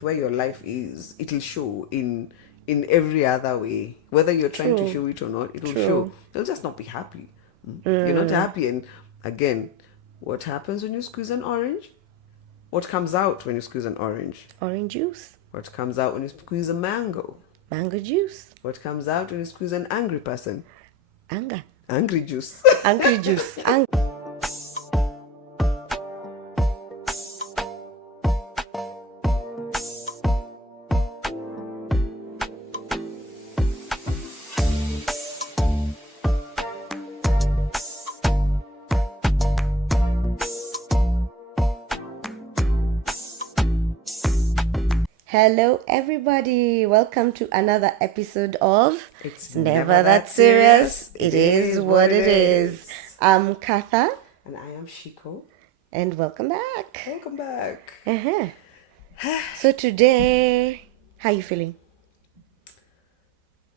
where your life is, it'll show in every other way. Whether you're trying to True. show it or not, it'll show. True. You'll just not be happy. You're not happy. And again, what happens when you squeeze an orange? What comes out when you squeeze an orange? Orange juice. What comes out when you squeeze a mango? Mango juice. What comes out when you squeeze an angry person? Anger. Angry juice. Angry juice. Hello, everybody. Welcome to another episode of It's Never That Serious. It is what it is. I'm Nkatha, And I am Ciku. and welcome back. Welcome back. So today, how you feeling?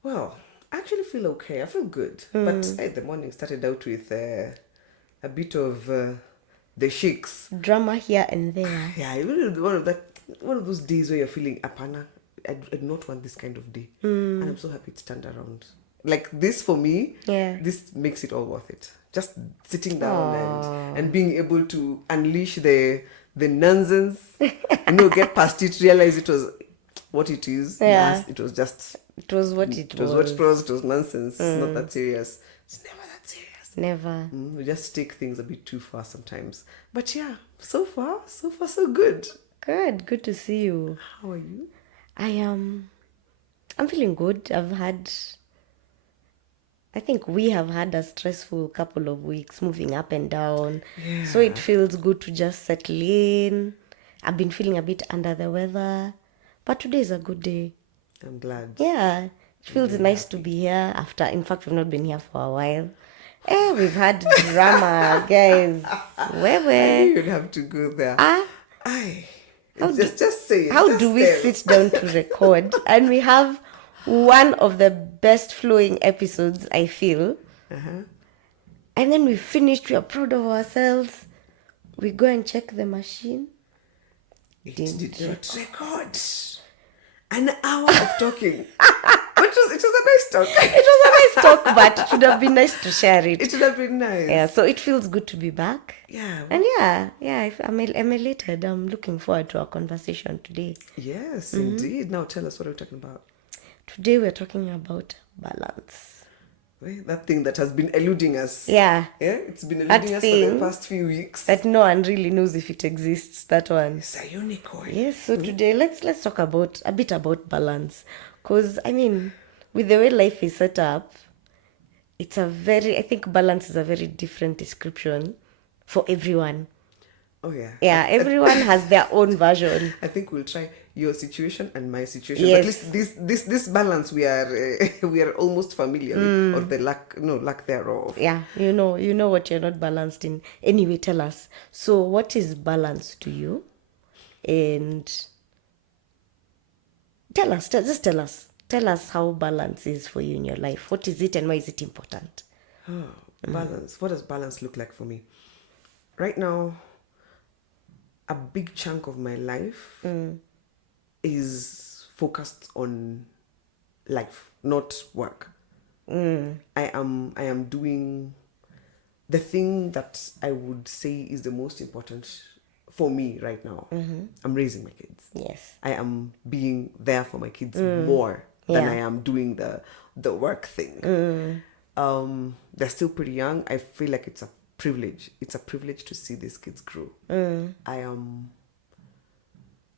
Well, I actually feel okay. I feel good. But the morning started out with a bit of the shakes. Drama here and there. Yeah, even one of those days where you're feeling apana. I do not want this kind of day. And I'm so happy it's turned around. Like this for me, Yeah. this makes it all worth it. Just sitting down and being able to unleash the nonsense, get past it, realize it was what it is. Yeah. Yes, it was just It was what it was. what it was. It was nonsense. It's not that serious. It's never that serious. Never. We just take things a bit too far sometimes. But yeah, so far, so good. Good. Good to see you. How are you? I'm feeling good. I think we have had a stressful couple of weeks moving up and down. Yeah. So it feels good to just settle in. I've been feeling a bit under the weather. But today is a good day. I'm glad. Yeah. It feels nice to be here after, in fact, we've not been here for a while. We've had drama, guys. Where? You'd have to go there. Aye. Just say it. How Just do we tell. sit down to record and we have one of the best flowing episodes, I feel, and then we finished, we are proud of ourselves, we go and check the machine. It did not record. An hour of talking. But it was a nice talk. It was a nice talk, but it should have been nice to share it. It would have been nice. Yeah, so it feels good to be back. Yeah. And I'm elated. I'm looking forward to our conversation today. Yes, indeed. Now tell us what we're talking about. Today we're talking about balance. That thing that has been eluding us. Yeah. Yeah, it's been That eluding us for thing the past few weeks. That no one really knows if it exists, that one. It's a unicorn. Yes, so today let's talk about a bit about balance. Because with the way life is set up, I think balance is a very different description for everyone. Oh yeah. Yeah, everyone has their own version. I think we'll try your situation and my situation. Yes. But at least this balance we are almost familiar with, or the lack thereof. Yeah, you know what you're not balanced in. Anyway, tell us. So what is balance to you? And tell us how balance is for you in your life. What is it and why is it important? Balance. What does balance look like for me? Right now, a big chunk of my life is focused on life, not work. I am doing the thing that I would say is the most important for me right now. I'm raising my kids. Yes. I am being there for my kids more than Yeah. I am doing the work thing. They're still pretty young. I feel like it's a privilege. It's a privilege to see these kids grow.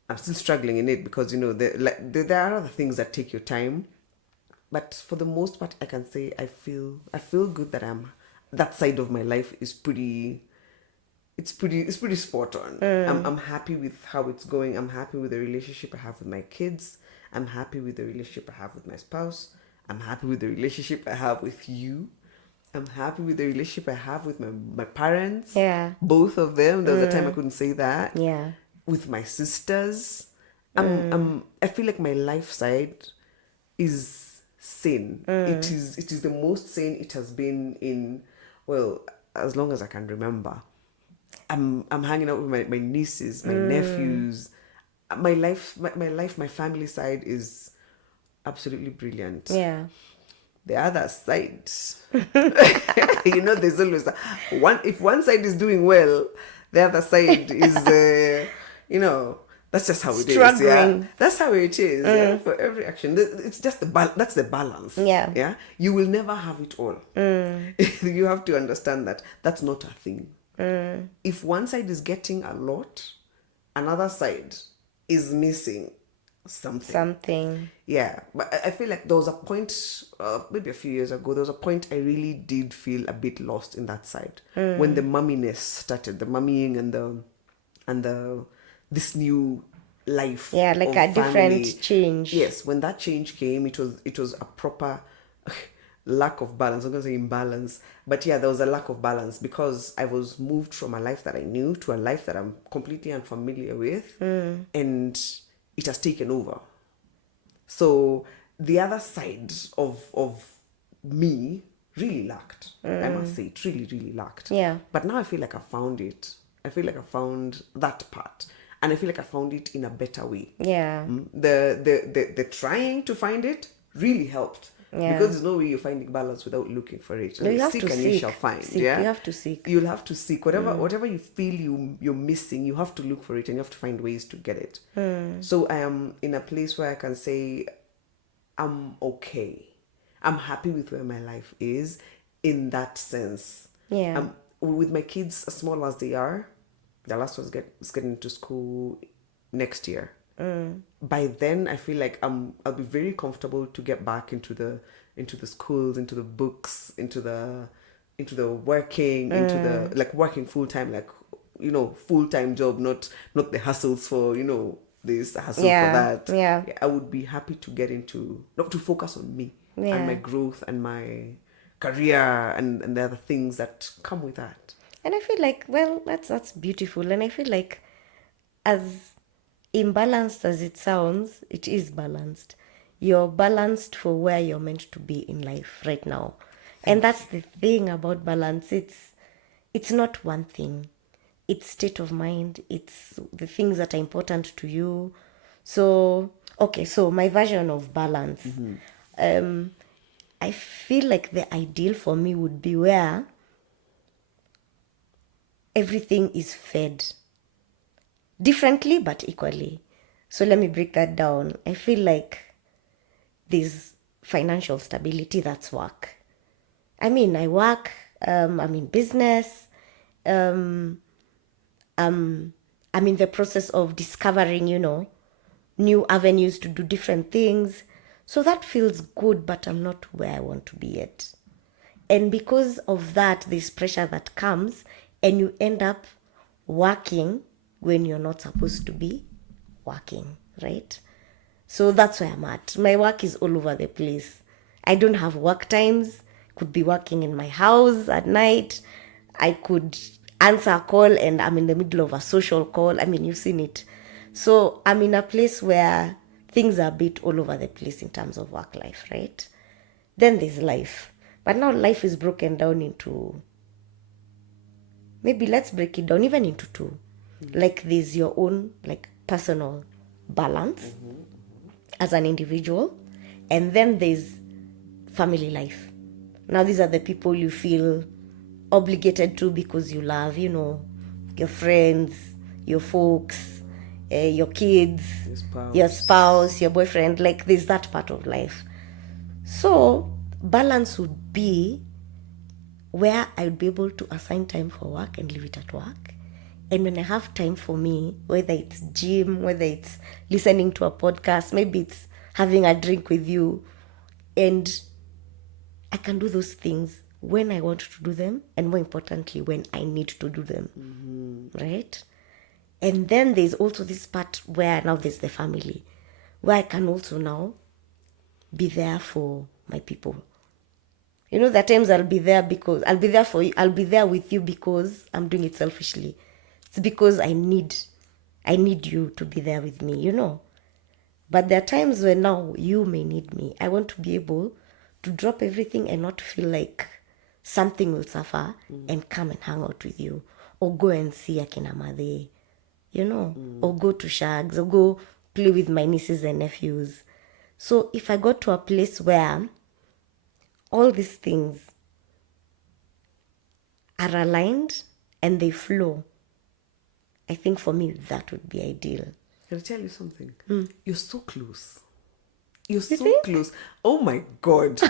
I'm still struggling in it because there are other things that take your time, but for the most part, I can say I feel good that that side of my life is pretty. It's pretty spot on. I'm happy with how it's going. I'm happy with the relationship I have with my kids. I'm happy with the relationship I have with my spouse. I'm happy with the relationship I have with you. I'm happy with the relationship I have with my parents. Yeah. Both of them. There was a time I couldn't say that. Yeah. With my sisters. I feel like my life side is sane. It is the most sane it has been in, well, as long as I can remember. I'm hanging out with my nieces, my nephews. my family side is absolutely brilliant. Yeah. The other side, there's always one. If one side is doing well, the other side is, that's just how it is. Yeah, Struggling. that's how it is. Yeah, for every action, it's just that's the balance. Yeah. Yeah, you will never have it all. You have to understand that that's not a thing. If one side is getting a lot, another side is missing something. Yeah, but I feel like there was a point, maybe a few years ago, there was a point I really did feel a bit lost in that side when the mumminess started, the mummying and the this new life. Yeah, like of a family. different change. Yes, when that change came, it was a proper lack of balance. I'm gonna say imbalance, but yeah, there was a lack of balance because I was moved from a life that I knew to a life that I'm completely unfamiliar with, and it has taken over. So the other side of me really lacked. I must say, it really, really lacked. Yeah. But now I feel like I found it. I feel like I found that part, and I feel like I found it in a better way. Yeah. The trying to find it really helped. Yeah. Because there's no way you're finding balance without looking for it. No, you have Seek to and you seek. shall find. Seek. Yeah, You have to seek. You'll have to seek whatever you feel you're missing. You have to look for it, and you have to find ways to get it. So I am in a place where I can say I'm okay. I'm happy with where my life is in that sense. Yeah. With my kids, as small as they are, the last one's getting to school next year. By then, I feel like I'll be very comfortable to get back into the schools, into the books, into the working, into the like working full time, like full time job, not the hustles for this hustle for that. Yeah. I would be happy to get into not to focus on me and my growth and my career and the other things that come with that. And I feel like, well, that's beautiful. And I feel like, as imbalanced as it sounds, it is balanced. You're balanced for where you're meant to be in life right now. And that's the thing about balance. It's not one thing. It's state of mind. It's the things that are important to you. So, okay, so my version of balance. I feel like the ideal for me would be where everything is fed differently but equally. So let me break that down. I feel like there's financial stability, that's work. I mean, I work, I'm in business, I'm in the process of discovering, new avenues to do different things. So that feels good, but I'm not where I want to be yet. And because of that, there's pressure that comes, and you end up working when you're not supposed to be working, right? So that's where I'm at. My work is all over the place. I don't have work times. Could be working in my house at night. I could answer a call and I'm in the middle of a social call. I mean, you've seen it. So I'm in a place where things are a bit all over the place in terms of work life, right? Then there's life. But now life is broken down into, maybe let's break it down even into two. Like there's your own like personal balance as an individual, and then there's family life. Now these are the people you feel obligated to because you love, your friends, your folks, your kids, your spouse, your boyfriend. Like there's that part of life. So balance would be where I would be able to assign time for work and leave it at work. And when I have time for me, whether it's gym, whether it's listening to a podcast, maybe it's having a drink with you, and I can do those things when I want to do them, and more importantly, when I need to do them, right? And then there's also this part where now there's the family, where I can also now be there for my people. There are times I'll be there because I'll be there for you. I'll be there with you because I'm doing it selfishly. It's because I need you to be there with me, But there are times when now you may need me. I want to be able to drop everything and not feel like something will suffer and come and hang out with you. Or go and see Akina Madhe, or go to shags or go play with my nieces and nephews. So if I got to a place where all these things are aligned and they flow, I think for me that would be ideal. Can I tell you something? You're so close. You're so think? close. Oh my God.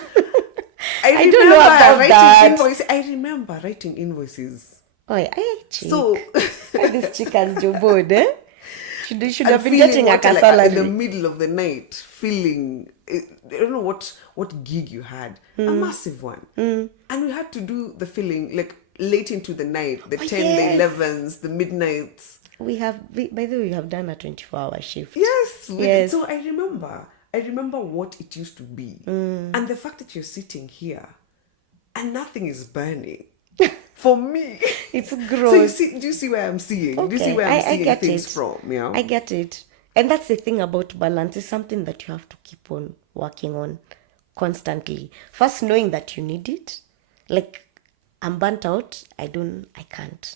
I don't know about that. I remember writing invoices. Oh, I chick. So This chick has your board, eh? Should and have been feeling getting a what, like, salary. in the middle of the night, feeling, I don't know what gig you had, a massive one, and we had to do the filling like late into the night, the 10, yes. the 11s, the midnights. By the way, we have done a 24-hour shift. Yes, Yes. So I remember what it used to be, and the fact that you're sitting here, and nothing is burning. For me, It's so gross. do you see where I'm seeing? Okay, Do you see where I'm I seeing get things it. from? I get it. And that's the thing about balance. It's something that you have to keep on working on constantly. First, knowing that you need it. Like, I'm burnt out. I can't.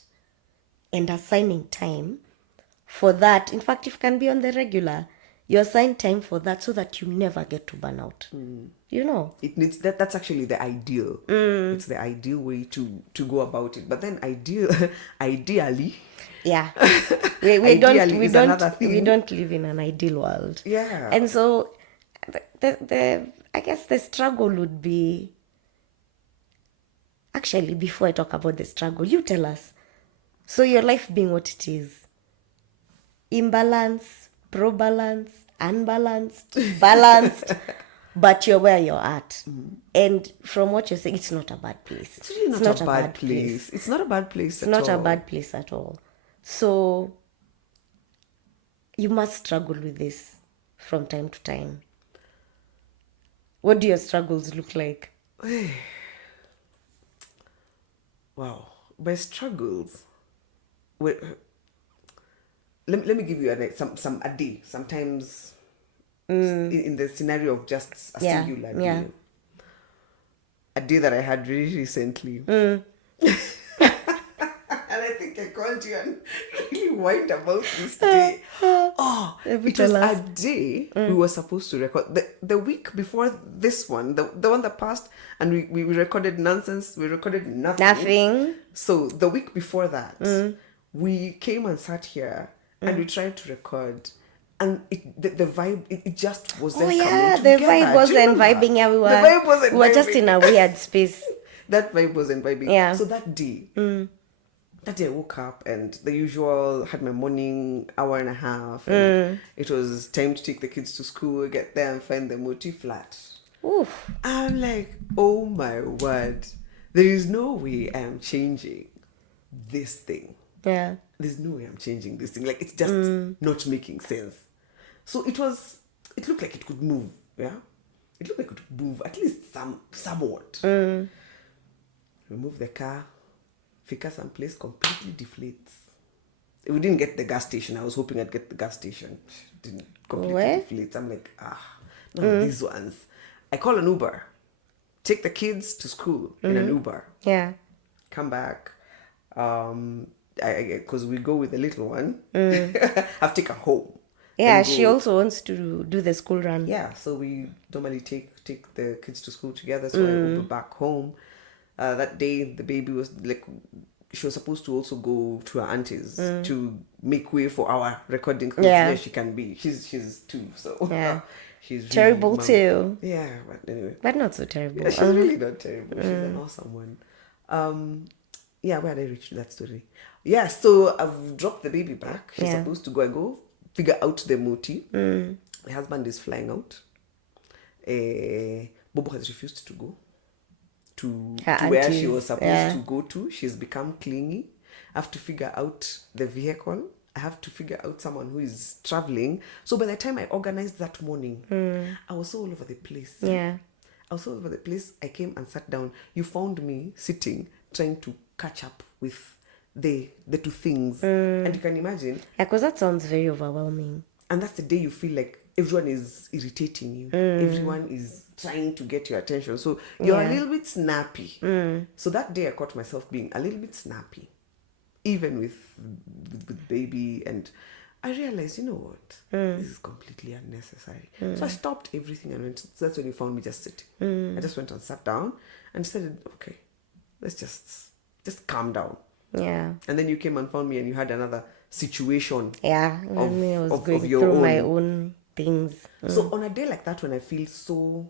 And assigning time for that. In fact, if it can be on the regular, you assign time for that so that you never get to burn out. It needs that's actually the ideal. It's the ideal way to go about it. But then ideally, yeah, we ideally is another thing. don't live in an ideal world. Yeah. And so the I guess the struggle would be, actually, before I talk about the struggle, you tell us. So your life being what it is, imbalance, pro-balance, unbalanced, balanced, but you're where you're at. And from what you're saying, it's not a bad place. It's really not a bad place. It's not a bad place It's not a bad place at all. So you must struggle with this from time to time. What do your struggles look like? Wow. My struggles. Wait, let me give you a day. Sometimes in the scenario of just a singular day. Yeah. A day that I had really recently. And I think I called you and really whined about this day. It was a day we were supposed to record. The week before this one, the one that passed, and we recorded nonsense. We recorded nothing. So the week before that, we came and sat here and we tried to record. And the vibe, it just wasn't coming together. The vibe wasn't vibing. Yeah, the vibe wasn't we were vibing. just in a weird space. That vibe wasn't vibing. Yeah. So that day I woke up and the usual, had my morning hour and a half. And it was time to take the kids to school, get them, find them multi flat. Oof. I'm like, oh my word, there is no way I am changing this thing. Yeah. There's no way I'm changing this thing. Like, it's just not making sense. So it looked like it could move. Yeah. It looked like it could move, at least somewhat. Remove the car, fika someplace, completely deflates. We didn't get the gas station. I was hoping I'd get the gas station. Didn't completely deflate. I'm like, none of these ones. I call an Uber, take the kids to school in an Uber. Yeah. Come back. Because we go with the little one. I've taken her home. Yeah, she also wants to do the school run. Yeah, so we normally take the kids to school together. So I Uber back home. That day, the baby was like, she was supposed to also go to her auntie's to make way for our recording. Yeah, she can be. She's 2, so yeah, she's really terrible too. Yeah, but anyway, but not so terrible. Yeah, she's really not terrible. She's an awesome one. Yeah, where did I reach that story? Yeah, so I've dropped the baby back. She's supposed to go figure out the moti. My husband is flying out. Bobo has refused to go to where she was supposed to go to. She's become clingy. I have to figure out the vehicle. I have to figure out someone who is traveling. So by the time I organized that morning, I was all over the place. Yeah. I was all over the place. I came and sat down. You found me sitting, trying to catch up with the 2 things. And you can imagine. Yeah, because that sounds very overwhelming. And that's the day you feel like everyone is irritating you. Everyone is trying to get your attention. So you're a little bit snappy. So that day I caught myself being a little bit snappy. even with baby. And I realized, you know what, this is completely unnecessary. So I stopped everything and went. That's when you found me just sitting. I just went and sat down and said, okay, let's just calm down. Yeah. And then you came and found me, and you had another situation. Yeah. Of, And I was of, going of your through own. my own things. So on a day like that, when I feel so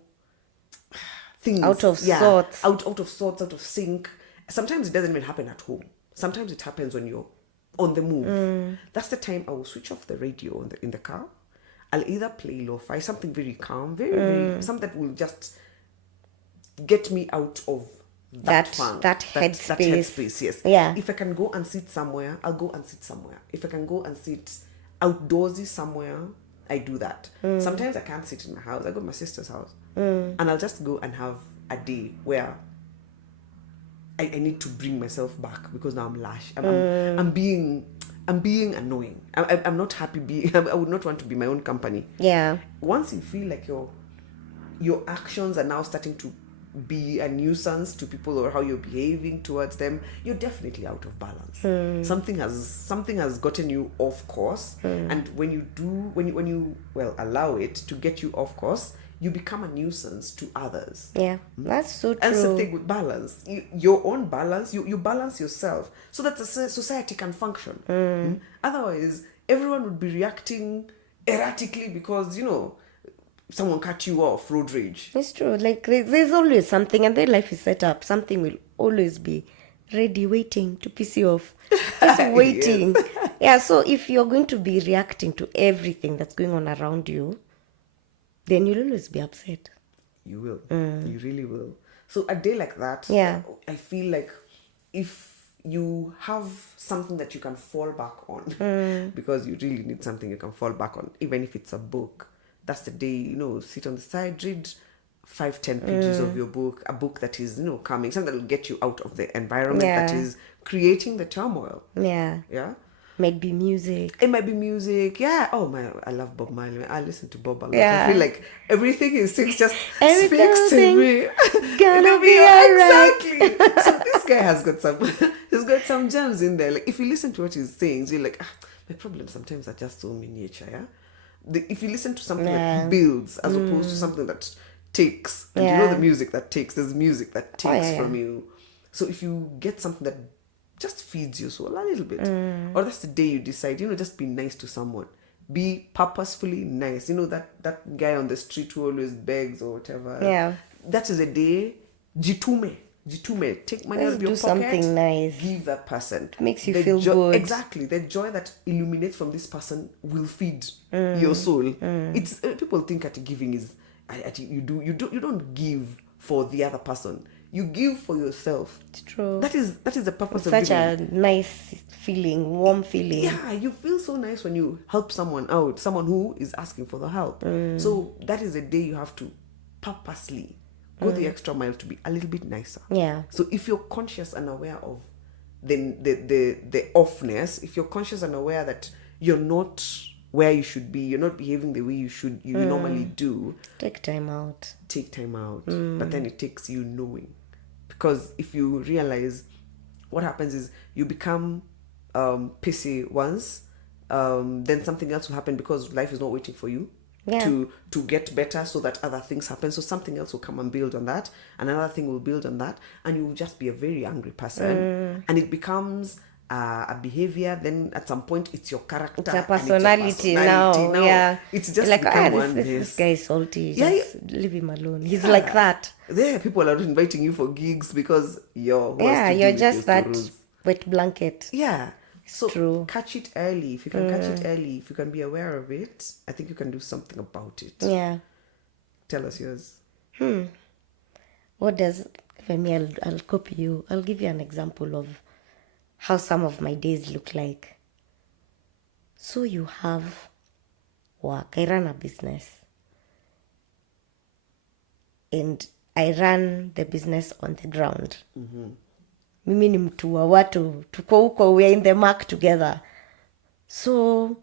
things Out of sorts. out of sorts, out of sync, sometimes it doesn't even happen at home. Sometimes it happens when you're on the move. That's the time I will switch off the radio in the car. I'll either play lo-fi, something very calm, very something that will just get me out of that funk, that headspace. Yes. Yeah. If I can go and sit somewhere, I'll go and sit somewhere. If I can go and sit outdoorsy somewhere, I do that. Sometimes I can't sit in my house. I go to my sister's house, and I'll just go and have a day where I need to bring myself back, because now I'm lash. I'm being annoying. I'm not happy being. I would not want to be my own company. Yeah. Once you feel like your actions are now starting to be a nuisance to people, or how you're behaving towards them, you're definitely out of balance. Something has gotten you off course, and when you allow it to get you off course, you become a nuisance to others. Yeah, that's so true. And that's the thing with balance. Your own balance, you balance yourself so that the society can function. Otherwise, everyone would be reacting erratically because, someone cut you off, road rage. It's true. Like, there's always something, and their life is set up. Something will always be ready, waiting to piss you off. Just waiting. Yeah, so if you're going to be reacting to everything that's going on around you, then you'll always be upset. You will. You really will. So a day like that, Yeah. I feel like if you have something that you can fall back on, because you really need something you can fall back on, even if it's a book, that's the day, sit on the side, read 5-10 pages of your book, a book that is, calming, something that will get you out of the environment that is creating the turmoil. Yeah. Yeah. Might be music. It might be music. Yeah. Oh my, I love Bob Marley. I listen to Bob a lot. Yeah. I feel like everything he sings just Everything speaks to me. It's gonna be alright. Exactly. So this guy has got he's got some gems in there. Like, if you listen to what he's saying, you're like, my problems sometimes are just so miniature. Yeah. If you listen to something that builds as opposed to something that takes, and the music that takes, there's music that takes from you. So if you get something that just feeds your soul a little bit, or that's the day you decide, just be nice to someone, be purposefully nice. That guy on the street who always begs or whatever. Yeah, that is a day. Jitume, take money out of your pocket, something nice, give that person. It makes you feel good. Exactly, the joy that illuminates from this person will feed your soul. It's people think that giving is you don't give for the other person. You give for yourself. It's true. That is the purpose of such giving. a nice feeling, warm feeling. Yeah, you feel so nice when you help someone out, someone who is asking for the help. So that is a day you have to purposely go the extra mile to be a little bit nicer. Yeah. So if you're conscious and aware of the offness, if you're conscious and aware that you're not where you should be, you're not behaving the way you normally do, take time out. But then it takes you knowing, because if you realize, what happens is you become pissy once, then something else will happen, because life is not waiting for you to get better so that other things happen. So something else will come and build on that, and another thing will build on that, and you will just be a very angry person, and it becomes a behavior. Then at some point it's your character, it's a personality now. Yeah, it's just like, become this guy is salty, leave him alone. He's Yeah. like that. There, people are not inviting you for gigs because you're just that wet blanket. Yeah. So True. catch it early. If you can catch it early, if you can be aware of it, I think you can do something about it. Yeah. Tell us yours. What does, for me, I'll copy you. I'll give you an example of how some of my days look like. So you have work. I run a business. And I run the business on the ground. Mimi ni mtu wa watu, tuko huko, we are in the mark together. So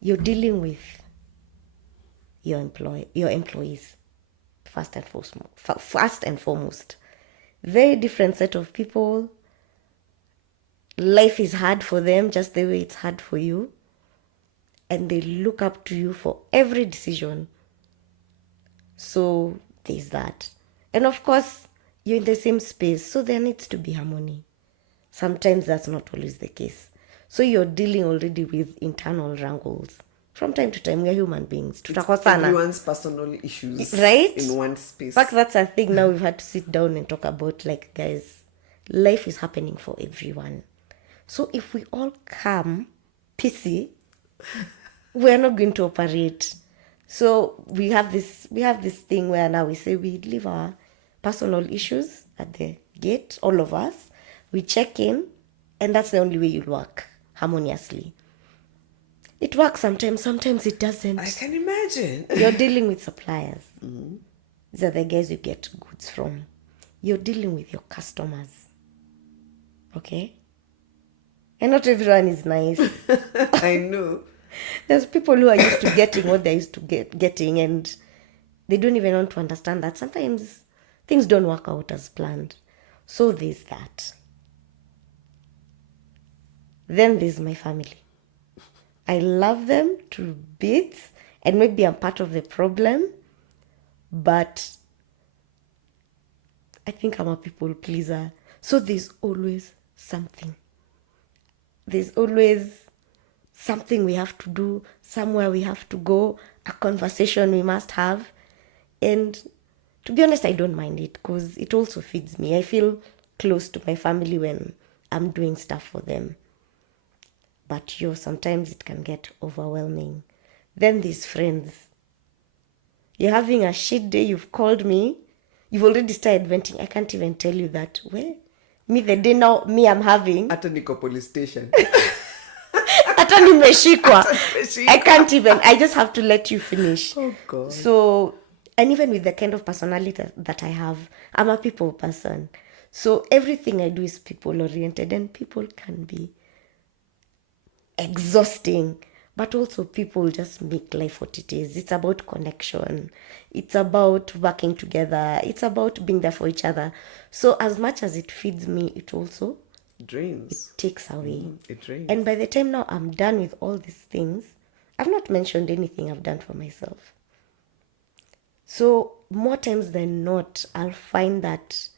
you're dealing with your employees first and foremost. Very different set of people, life is hard for them just the way it's hard for you. And they look up to you for every decision. So there's that. And of course, you're in the same space, so there needs to be harmony. Sometimes that's not always the case. So you're dealing already with internal wrangles. From time to time, we're human beings. Tutakosana. Everyone's personal issues, right? in one space. In fact, that's a thing now we've had to sit down and talk about, like, guys, life is happening for everyone. So if we all come pissy, we're not going to operate. So we have this thing where now we say we leave our personal issues at the gate, all of us. We check in, and that's the only way you'll work harmoniously. It works sometimes it doesn't. I can imagine. You're dealing with suppliers. These are the guys you get goods from. You're dealing with your customers. Okay? And not everyone is nice. I know. There's people who are used to getting what they're used to getting, and they don't even want to understand that sometimes things don't work out as planned. So there's that. Then there's my family. I love them to bits, and maybe I'm part of the problem, but I think I'm a people pleaser. So there's always something. There's always something we have to do, somewhere we have to go, a conversation we must have. And to be honest, I don't mind it because it also feeds me. I feel close to my family when I'm doing stuff for them. But sometimes it can get overwhelming. Then these friends. You're having a shit day, you've called me, you've already started venting. I can't even tell you that. The day now, I'm having. Hata niko police station. Hata nimeshikwa. I can't even. I just have to let you finish. Oh, God. So, and even with the kind of personality that I have, I'm a people person. So everything I do is people oriented, and people can be exhausting, but also people just make life what it is. It's about connection. It's about working together. It's about being there for each other. So as much as it feeds me, it also drains. It takes away. It drains. And by the time now I'm done with all these things, I've not mentioned anything I've done for myself. So more times than not, I'll find that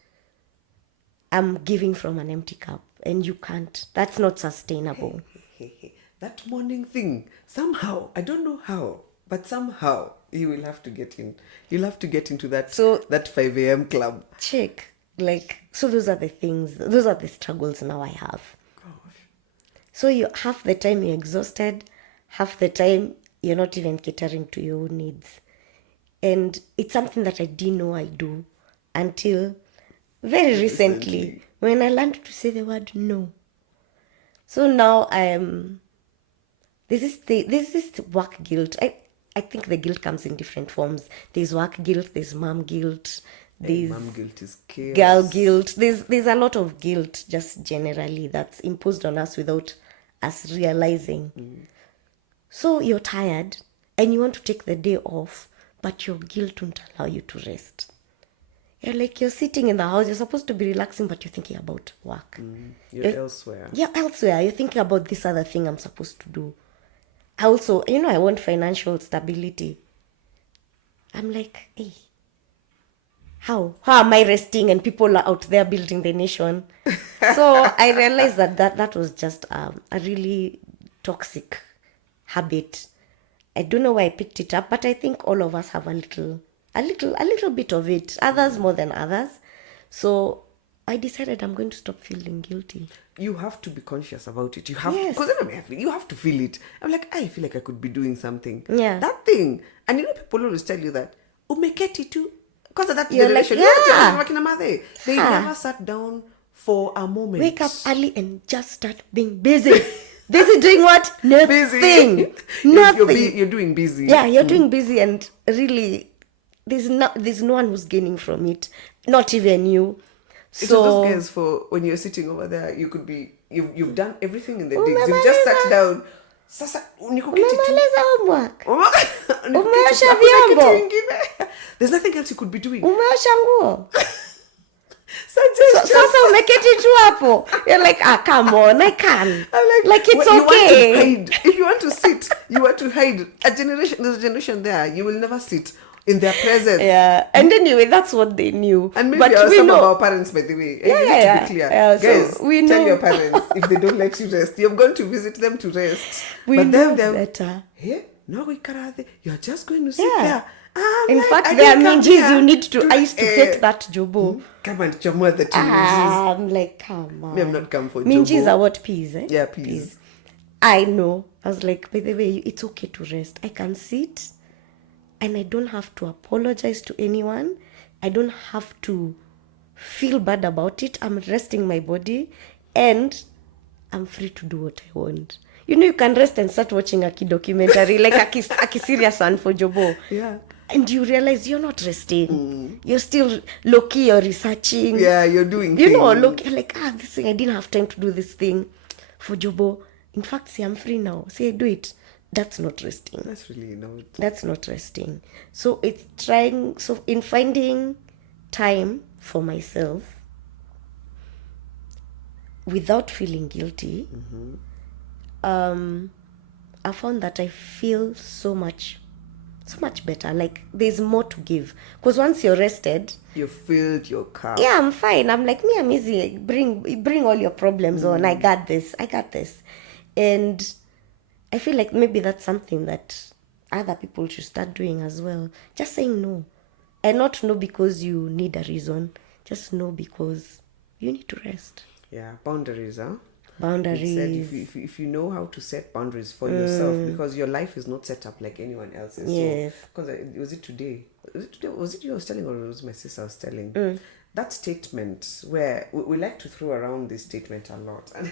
I'm giving from an empty cup, and you can't. That's not sustainable. That morning thing, somehow, I don't know how, but somehow you will have to get in. You'll have to get into that 5 a.m. club. Check. So those are the things, those are the struggles now I have. Gosh. So half the time you're exhausted, half the time you're not even catering to your own needs. And it's something that I didn't know I do until very recently when I learned to say the word no. So now there's this work guilt. I think the guilt comes in different forms. There's work guilt, there's mom guilt, there's mom guilt is chaos. Girl guilt. There's a lot of guilt just generally that's imposed on us without us realizing. So you're tired and you want to take the day off, but your guilt won't allow you to rest. You're sitting in the house, you're supposed to be relaxing, but you're thinking about work. You're elsewhere. You're elsewhere. You're thinking about this other thing I'm supposed to do. I also, I want financial stability. I'm like, hey, how am I resting and people are out there building the nation? So I realized that was just a really toxic habit. I don't know why I picked it up, but I think all of us have a little bit of it, others more than others. So I decided I'm going to stop feeling guilty. You have to be conscious about it. You have to, Yes. because you have to feel it. I'm like, I feel like I could be doing something. Yeah. That thing. And people always tell you that, umeketi tu. Because of that You're like, generation. yeah. They never sat down for a moment. Wake up early and just start being busy. Busy doing what? Nothing. Busy. Nothing. You're doing busy. Yeah, you're doing busy, and really, there's no one who's gaining from it. Not even you. So those guys, for when you're sitting over there, you could be you've done everything in the digs. You've just sat down. Sasa Umemaliza homework. Umeosha vyombo. There's nothing else you could be doing. Umeosha nguo. Sasa umeketi tu hapo. You're like, come on, I can. I'm like it's you okay. Want to hide. If you want to sit, you want to hide. There's a generation there, you will never sit in their presence. Yeah, and anyway, that's what they knew. And maybe but we some know of our parents, by the way. Yeah, you need to be clear. Guys, so we tell know. your parents if they don't let you rest. You've gone to visit them to rest. We but know them, better. Hey, no, you're just going to sit Yeah. there. In fact, there are minjis you need to. I used to hate that jobo. Come and chomoa the two minjis. I'm like, come on. Me, I'm not come for minjis jobo. are what, peas, eh? Yeah, peas. I know. I was like, by the way, it's okay to rest. I can sit, and I don't have to apologize to anyone. I don't have to feel bad about it. I'm resting my body, and I'm free to do what I want. You know, you can rest and start watching a documentary, like a serious one for Jobo. Yeah. And you realize you're not resting. You're still low-key, you're researching. Yeah, you're doing You things. know, look, like, this thing, I didn't have time to do this thing for Jobo. In fact, see, I'm free now. See, I do it. That's not resting. That's really not. That's not resting. So in finding time for myself without feeling guilty, I found that I feel so much better. Like, there's more to give. Because once you're rested, You filled your cup. yeah, I'm fine. I'm like, I'm easy. Bring all your problems on. I got this. And I feel like maybe that's something that other people should start doing as well. Just saying no. And not no because you need a reason. Just no because you need to rest. Yeah, boundaries, huh? Boundaries. It said if you know how to set boundaries for yourself, because your life is not set up like anyone else's. Yes. Because was it today? Was it you I was telling, or it was my sister I was telling? That statement, where we like to throw around this statement a lot, and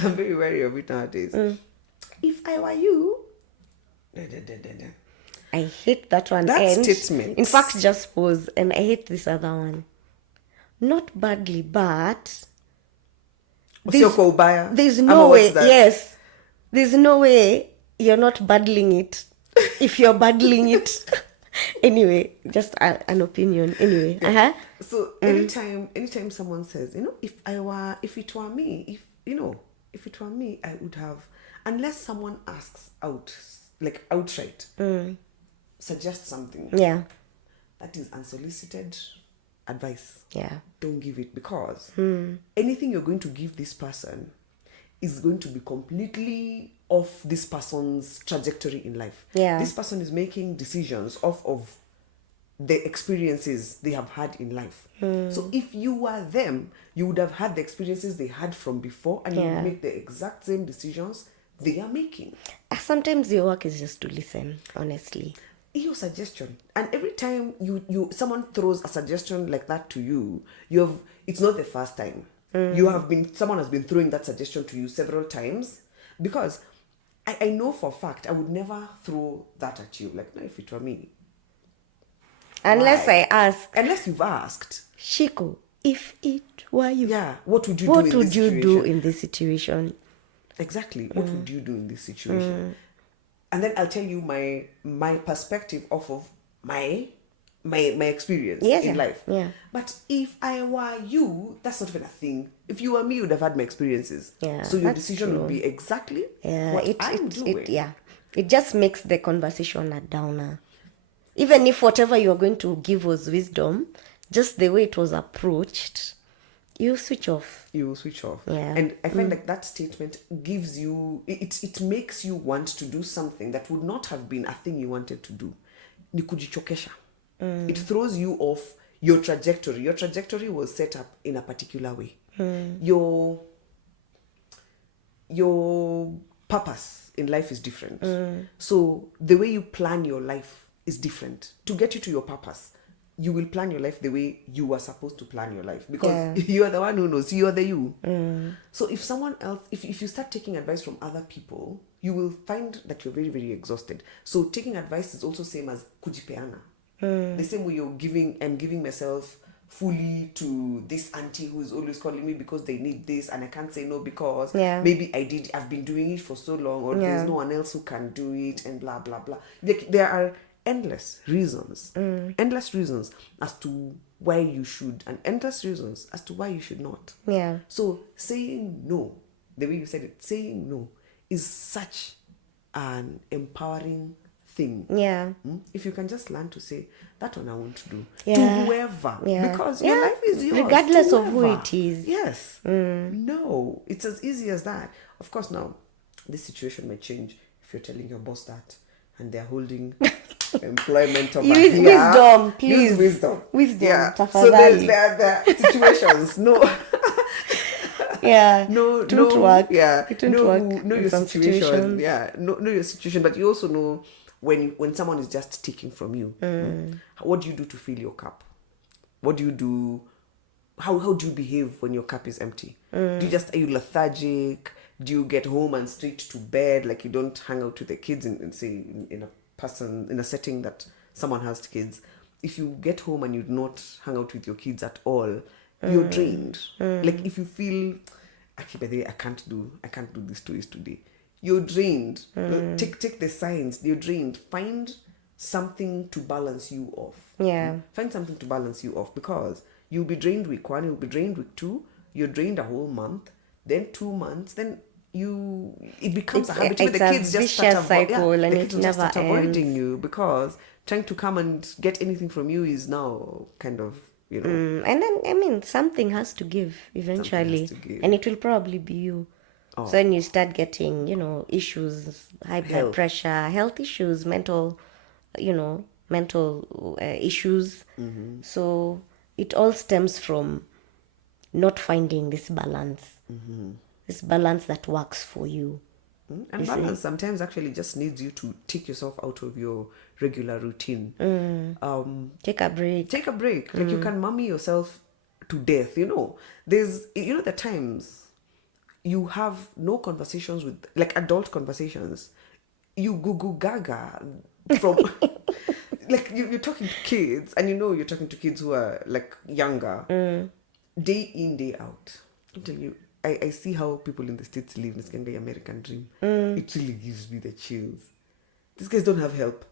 I'm very wary of it nowadays. If I were you, I hate that one. That and statement. In fact, just pause. And I hate this other one. Not badly, but there's no way. Yes, there's no way you're not battling it. If you're battling it, anyway, just an opinion. Anyway, So anytime someone says, if it were me, I would have, unless someone asks outright, suggest something. Yeah. That is unsolicited advice. Yeah. Don't give it, because anything you're going to give this person is going to be completely off this person's trajectory in life. Yeah. This person is making decisions off of the experiences they have had in life. So if you were them, you would have had the experiences they had from before, and you would make the exact same decisions they are making. Sometimes your work is just to listen, honestly. Your suggestion, and every time someone throws a suggestion like that to you, it's not the first time. Someone has been throwing that suggestion to you several times, because I know for a fact I would never throw that at you. Like, no, if it were me. Unless Why? I ask. Unless you've asked. Ciku, if it were you. Yeah, what would you do in this situation? Exactly. What would you do in this situation? And then I'll tell you my perspective off of my experience in life. Yeah. But if I were you, that's not even a thing. If you were me, you would have had my experiences. Yeah, so your that's decision true. would be exactly what I'm doing. It just makes the conversation a downer. Even if whatever you're going to give was wisdom, just the way it was approached, you switch off. You will switch off. Yeah. And I find like that statement gives you, it makes you want to do something that would not have been a thing you wanted to do. Ni kujichokesha. It throws you off your trajectory. Your trajectory was set up in a particular way. Your purpose in life is different. So the way you plan your life is different. To get you to your purpose, you will plan your life the way you were supposed to plan your life, because you are the one who knows. You are the you. So if someone else, if you start taking advice from other people, you will find that you're very, very exhausted. So taking advice is also same as kujipeana. The same way I'm giving myself fully to this auntie who is always calling me because they need this, and I can't say no because maybe I've been doing it for so long, or there's no one else who can do it, and blah blah blah. Like, there are endless reasons. Endless reasons as to why you should, and endless reasons as to why you should not. Yeah. So saying no, the way you said it, saying no is such an empowering thing. Yeah. If you can just learn to say, that one I won't do. To Yeah. whoever. Yeah. Because your life is yours. Regardless to of who whoever. it is. Yes. No. It's as easy as that. Of course, now, this situation may change if you're telling your boss that and they're holding employment over Use here. wisdom, please. Use wisdom. Wisdom, Yeah. So tafadhali. there are situations. No. Yeah. No, it won't no, work. yeah, It won't work know in your some situation, situations. yeah, know your situation, but you also know when someone is just taking from you. What do you do to fill your cup? What do you do? How do you behave when your cup is empty? Are you lethargic? Do you get home and straight to bed, like you don't hang out with the kids in a setting that someone has kids? If you get home and you do not hang out with your kids at all, you're drained. Like if you feel, okay, by the way, I can't do this today, you're drained. Take the signs. You're drained. Find something to balance you off. Yeah. Find something to balance you off, because you'll be drained week 1, you'll be drained week 2, you're drained a whole month, then 2 months, then it becomes a habit. Even the kids just start cycle, and the it kids will just never start avoiding ends. you, because trying to come and get anything from you is now kind of, And then, I mean, something has to give eventually. to give. And it will probably be you. So then you start getting, issues, high blood Health. pressure, health issues, mental issues. So it all stems from not finding this balance. This balance that works for you. And balance sometimes actually just needs you to take yourself out of your regular routine. Take a break. Take a break. Like you can mummy yourself to death. There's the times you have no conversations with, like, adult conversations. You goo gaga from like you're talking to kids, and you're talking to kids who are like younger, day in, day out. I'm telling you, I see how people in the States live this kind of American dream. It really gives me the chills. These guys don't have help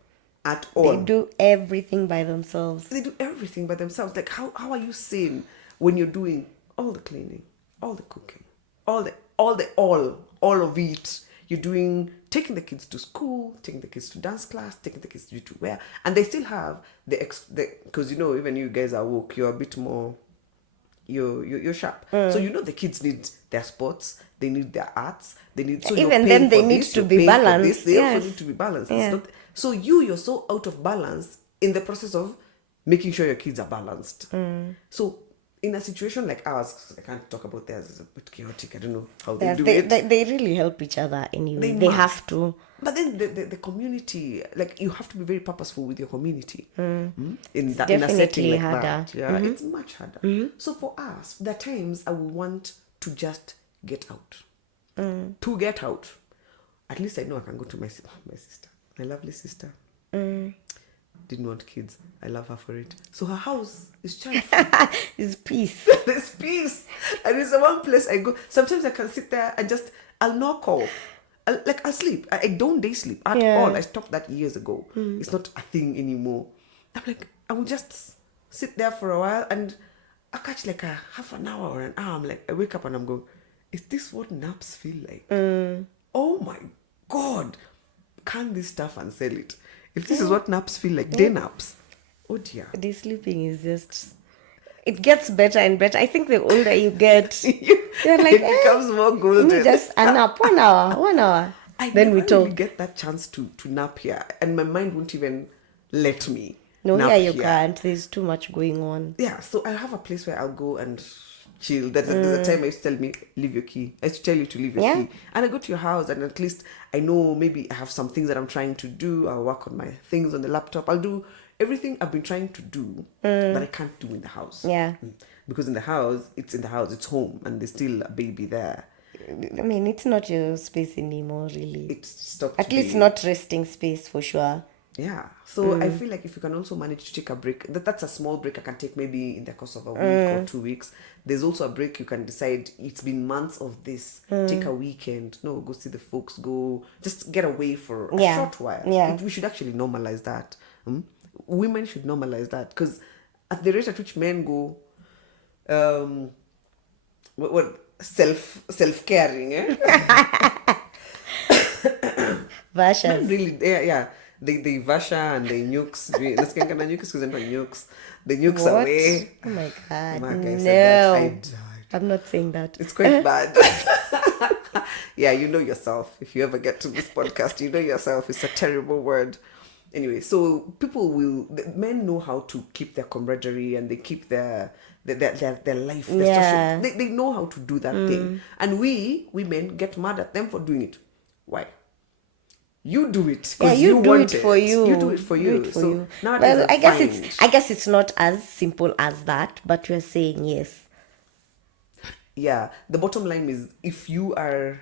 at all. They do everything by themselves. They do everything by themselves. Like, how are you sane when you're doing all the cleaning, all the cooking, all of it? You're taking the kids to school, taking the kids to dance class, taking the kids to where, and they still have because even you guys are woke, you're a bit more, you're sharp. So the kids need their sports, they need their arts, they need, so Even then they need to be balanced. They Yes. also need to be balanced. Yeah. It's not, so you're so out of balance in the process of making sure your kids are balanced. So in a situation like ours, I can't talk about theirs, it's a bit chaotic. I don't know how they Yes, do they, it. they really help each other anyway. They must. have to. But then the community, like, you have to be very purposeful with your community. In a definitely setting like harder. that. Yeah, it's much harder. So for us, there are times I will want to just get out. To get out. At least I know I can go to my sister, my lovely sister. Didn't want kids. I love her for it. So her house is child-free. It's peace. There's peace. And it's the one place I go. Sometimes I can sit there and I'll knock off. I'll sleep. I don't day sleep at all. I stopped that years ago. It's not a thing anymore. I'm like, I will just sit there for a while and I catch like a half an hour or an hour. I'm like, I wake up and I'm going, is this what naps feel like? Oh my God. Can this stuff and sell it? If this is what naps feel like, day naps. Oh dear. The sleeping is just, it gets better and better. I think the older you get, you're like, It becomes more golden. let me just a nap 1 hour, 1 hour. I Then we never talk. really get that chance to nap here, and my mind won't even let me. No, nap here you here. can't. There's too much going on. Yeah, so I have a place where I'll go and chill. There's a time I used to tell me, leave your key. I used to tell you to leave your key. And I go to your house, and at least I know maybe I have some things that I'm trying to do. I'll work on my things on the laptop. I'll do everything I've been trying to do that I can't do in the house. Yeah. Because in the house, it's home, and there's still a baby there. I mean, it's not your space anymore, really. It stopped At least being- not resting space for sure. Yeah. So I feel like if you can also manage to take a break, that's a small break I can take maybe in the course of a week or 2 weeks. There's also a break you can decide, it's been months of this. Take a weekend. No, go see the folks, go just get away for a Yeah. short while. Yeah. We should actually normalize that. Women should normalize that, because at the rate at which men go, what self caring, men Versions. really, yeah. They vasha and they nukes. Nasikia kana nukes kuzenda nukes. The nukes What? away. Oh my God. Mark, I said that. I No. died. I'm not saying that. It's quite bad. Yeah, you know yourself. If you ever get to this podcast, you know yourself. It's a terrible word. Anyway, so the men know how to keep their camaraderie, and they keep their life, their Yeah. social. They know how to do that thing. And we women get mad at them for doing it. Why? You do it Yeah, because you you do want it for you. You do it for Do you. it for So you. nowadays, Well, I I find, guess it's not as simple as that, but you're saying yes. yeah, the bottom line is, if you are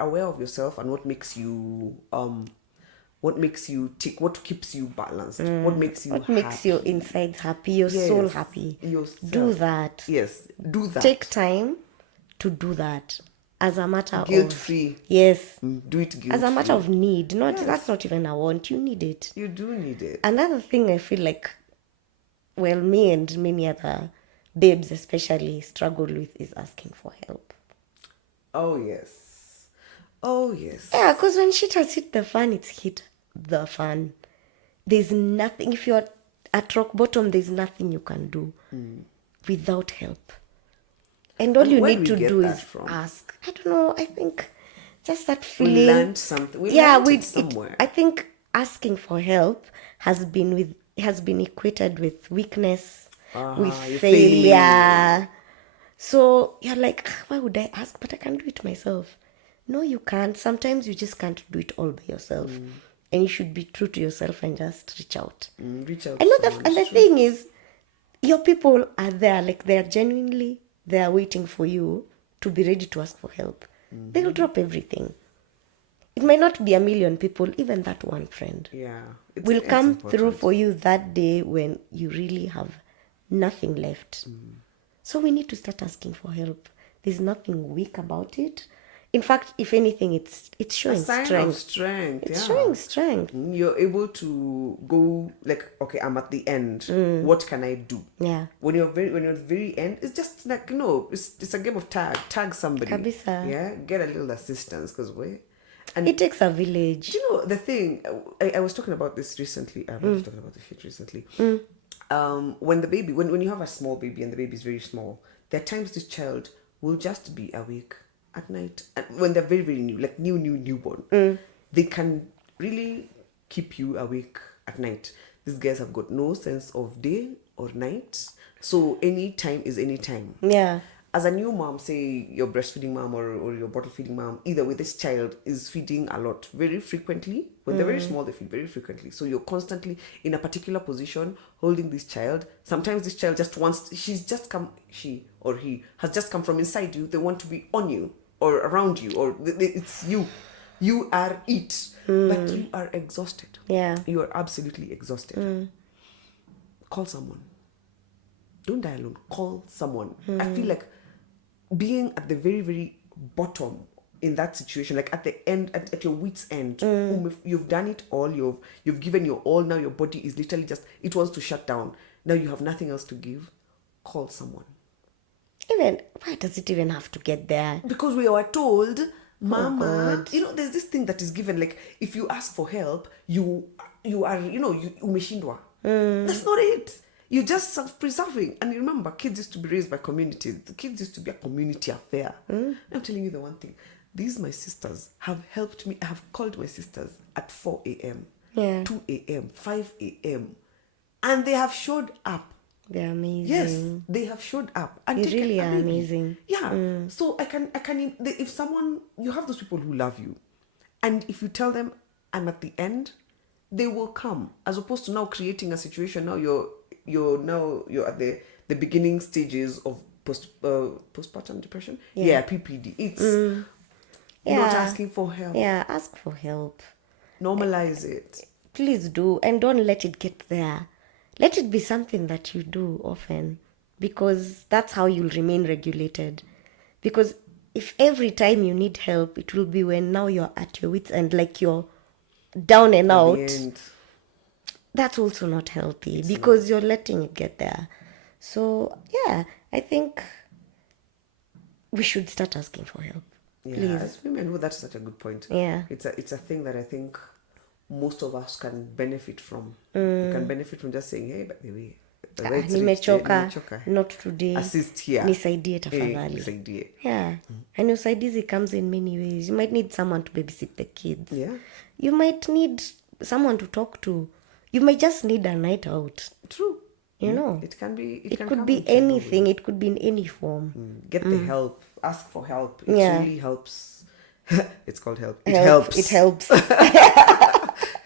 aware of yourself and what makes you tick, what keeps you balanced, what makes you What makes happy. your insides happy, your soul happy? Yourself. Do that. Yes, do that. Take time to do that as a matter Guilt of free. yes, Do it guilt as a matter free. of need. Not Yes. That's not even a want. You need it. You do need it. Another thing I feel like, well, me and many other babes especially struggle with is asking for help. Oh yes. Oh yes. Yeah, because when shit has hit the fan, it's hit the fan. There's nothing, if you're at rock bottom, there's nothing you can do without help. And all And you where need do to we get do that is from? ask. I don't know, I think just that feeling. We learned something. We learned it somewhere. I think asking for help has been equated with weakness, with you're failure. So you're like, why would I ask? But I can do it myself. No, you can't. Sometimes you just can't do it all by yourself. And you should be true to yourself and just reach out. Reach out. And, to not someone, and the it's true. thing is, your people are there. Like, they're genuinely there waiting for you to be ready to ask for help. They'll drop everything. It might not be a million people, even that one friend Yeah. will it's come important. through for you that day when you really have nothing left. So we need to start asking for help. There's nothing weak about it. In fact, if anything, it's showing A sign strength. of strength. It's yeah. showing strength. You're able to go like, okay, I'm at the end. What can I do? Yeah. When you're at the very end, it's just like, it's a game of tag somebody. Kabisa. Yeah, get a little assistance, because and It takes a village. do you know the thing? I was talking about this recently. I was talking about this shit recently. When you have a small baby and the baby is very small, there are times this child will just be awake at night, and when they're very very new, like newborn, they can really keep you awake at night. These guys have got no sense of day or night, so any time is any time. Yeah. As a new mom, say your breastfeeding mom or your bottle feeding mom, either way, this child is feeding a lot very frequently. When they're very small, they feed very frequently. So you're constantly in a particular position holding this child. Sometimes this child just wants, she or he has just come from inside you. They want to be on you or around you, or it's you. You are it, but you are exhausted. Yeah. You are absolutely exhausted. Call someone. Don't die alone. Call someone. I feel like being at the very, very bottom in that situation, like at the end, at your wit's end, you've done it all, you've given your all, now your body is literally just, it wants to shut down. Now you have nothing else to give. Call someone. Even, why does it even have to get there? Because we are told, Mama, God. there's this thing that is given, like, if you ask for help, you are, umeshindwa. That's not it. You're just self-preserving. And remember, kids used to be raised by communities. The kids used to be a community affair. I'm telling you the one thing. These, my sisters, have helped me. I have called my sisters at 4 a.m., Yeah. 2 a.m., 5 a.m. And they have showed up. They're amazing. Yes, they have showed up. And You taken really a are baby. amazing. Yeah. So if someone, you have those people who love you, and if you tell them, I'm at the end, they will come. As opposed to now creating a situation, now you're at the beginning stages of postpartum depression. Yeah, PPD. It's not asking for help. Yeah, ask for help. Normalize it. please do, and don't let it get there. Let it be something that you do often, because that's how you'll remain regulated. Because if every time you need help, it will be when now you're at your wits end, like you're down and At out. the end, That's also not healthy, because you're letting it get there. So yeah, I think we should start asking for help. yeah, Please. as women, well, that's such a good point. Yeah. It's a thing that I think most of us can benefit from. You can benefit from just saying, hey, by the way, let's Nimechoka, nimechoka. not today. Assist here. Nisaidie Hey, tafadhali. nisaidie. Yeah. And usaidizi comes in many ways. You might need someone to babysit the kids. Yeah. You might need someone to talk to. You might just need a night out. True. You know. It can be. It can could come be whichever anything. way. It could be in any form. Get the help. Ask for help. It Yeah. really helps. It's called help. It Help. helps. It helps.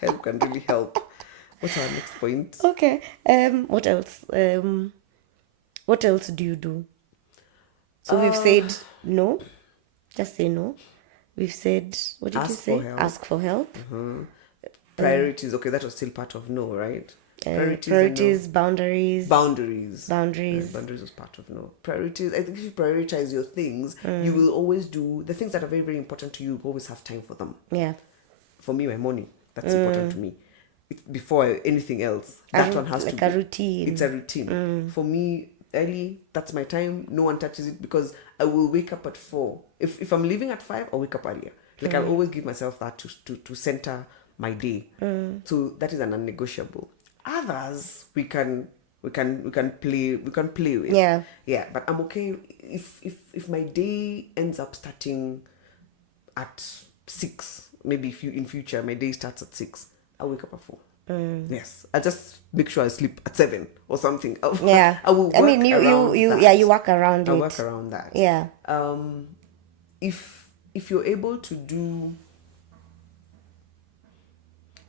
Help can really help. What's our next point? Okay. What else? What else do you do? So we've said no. Just say no. We've said, what did you Ask say? for help. Ask for help. Priorities. Okay, that was still part of no, right? Priorities, boundaries. Boundaries. Boundaries. Boundaries was part of no. Priorities. I think if you prioritize your things, you will always do the things that are very, very important to you. You always have time for them. Yeah. For me, my money. That's important to me. Before anything else, that one has like to a be. routine. It's a routine. For me, early, that's my time. No one touches it, because I will wake up at 4. If I'm leaving at 5, I'll wake up earlier. Like I'll always give myself that to center my day. So that is a non-negotiable. Others we can play with. Yeah. Yeah, but I'm okay if my day ends up starting at 6. Maybe if in future my day starts at 6, I'll wake up at 4. Yes, I just make sure I sleep at 7 or something. Yeah. I will. I mean, you that. you work around I it. work around that. Yeah. If you're able to do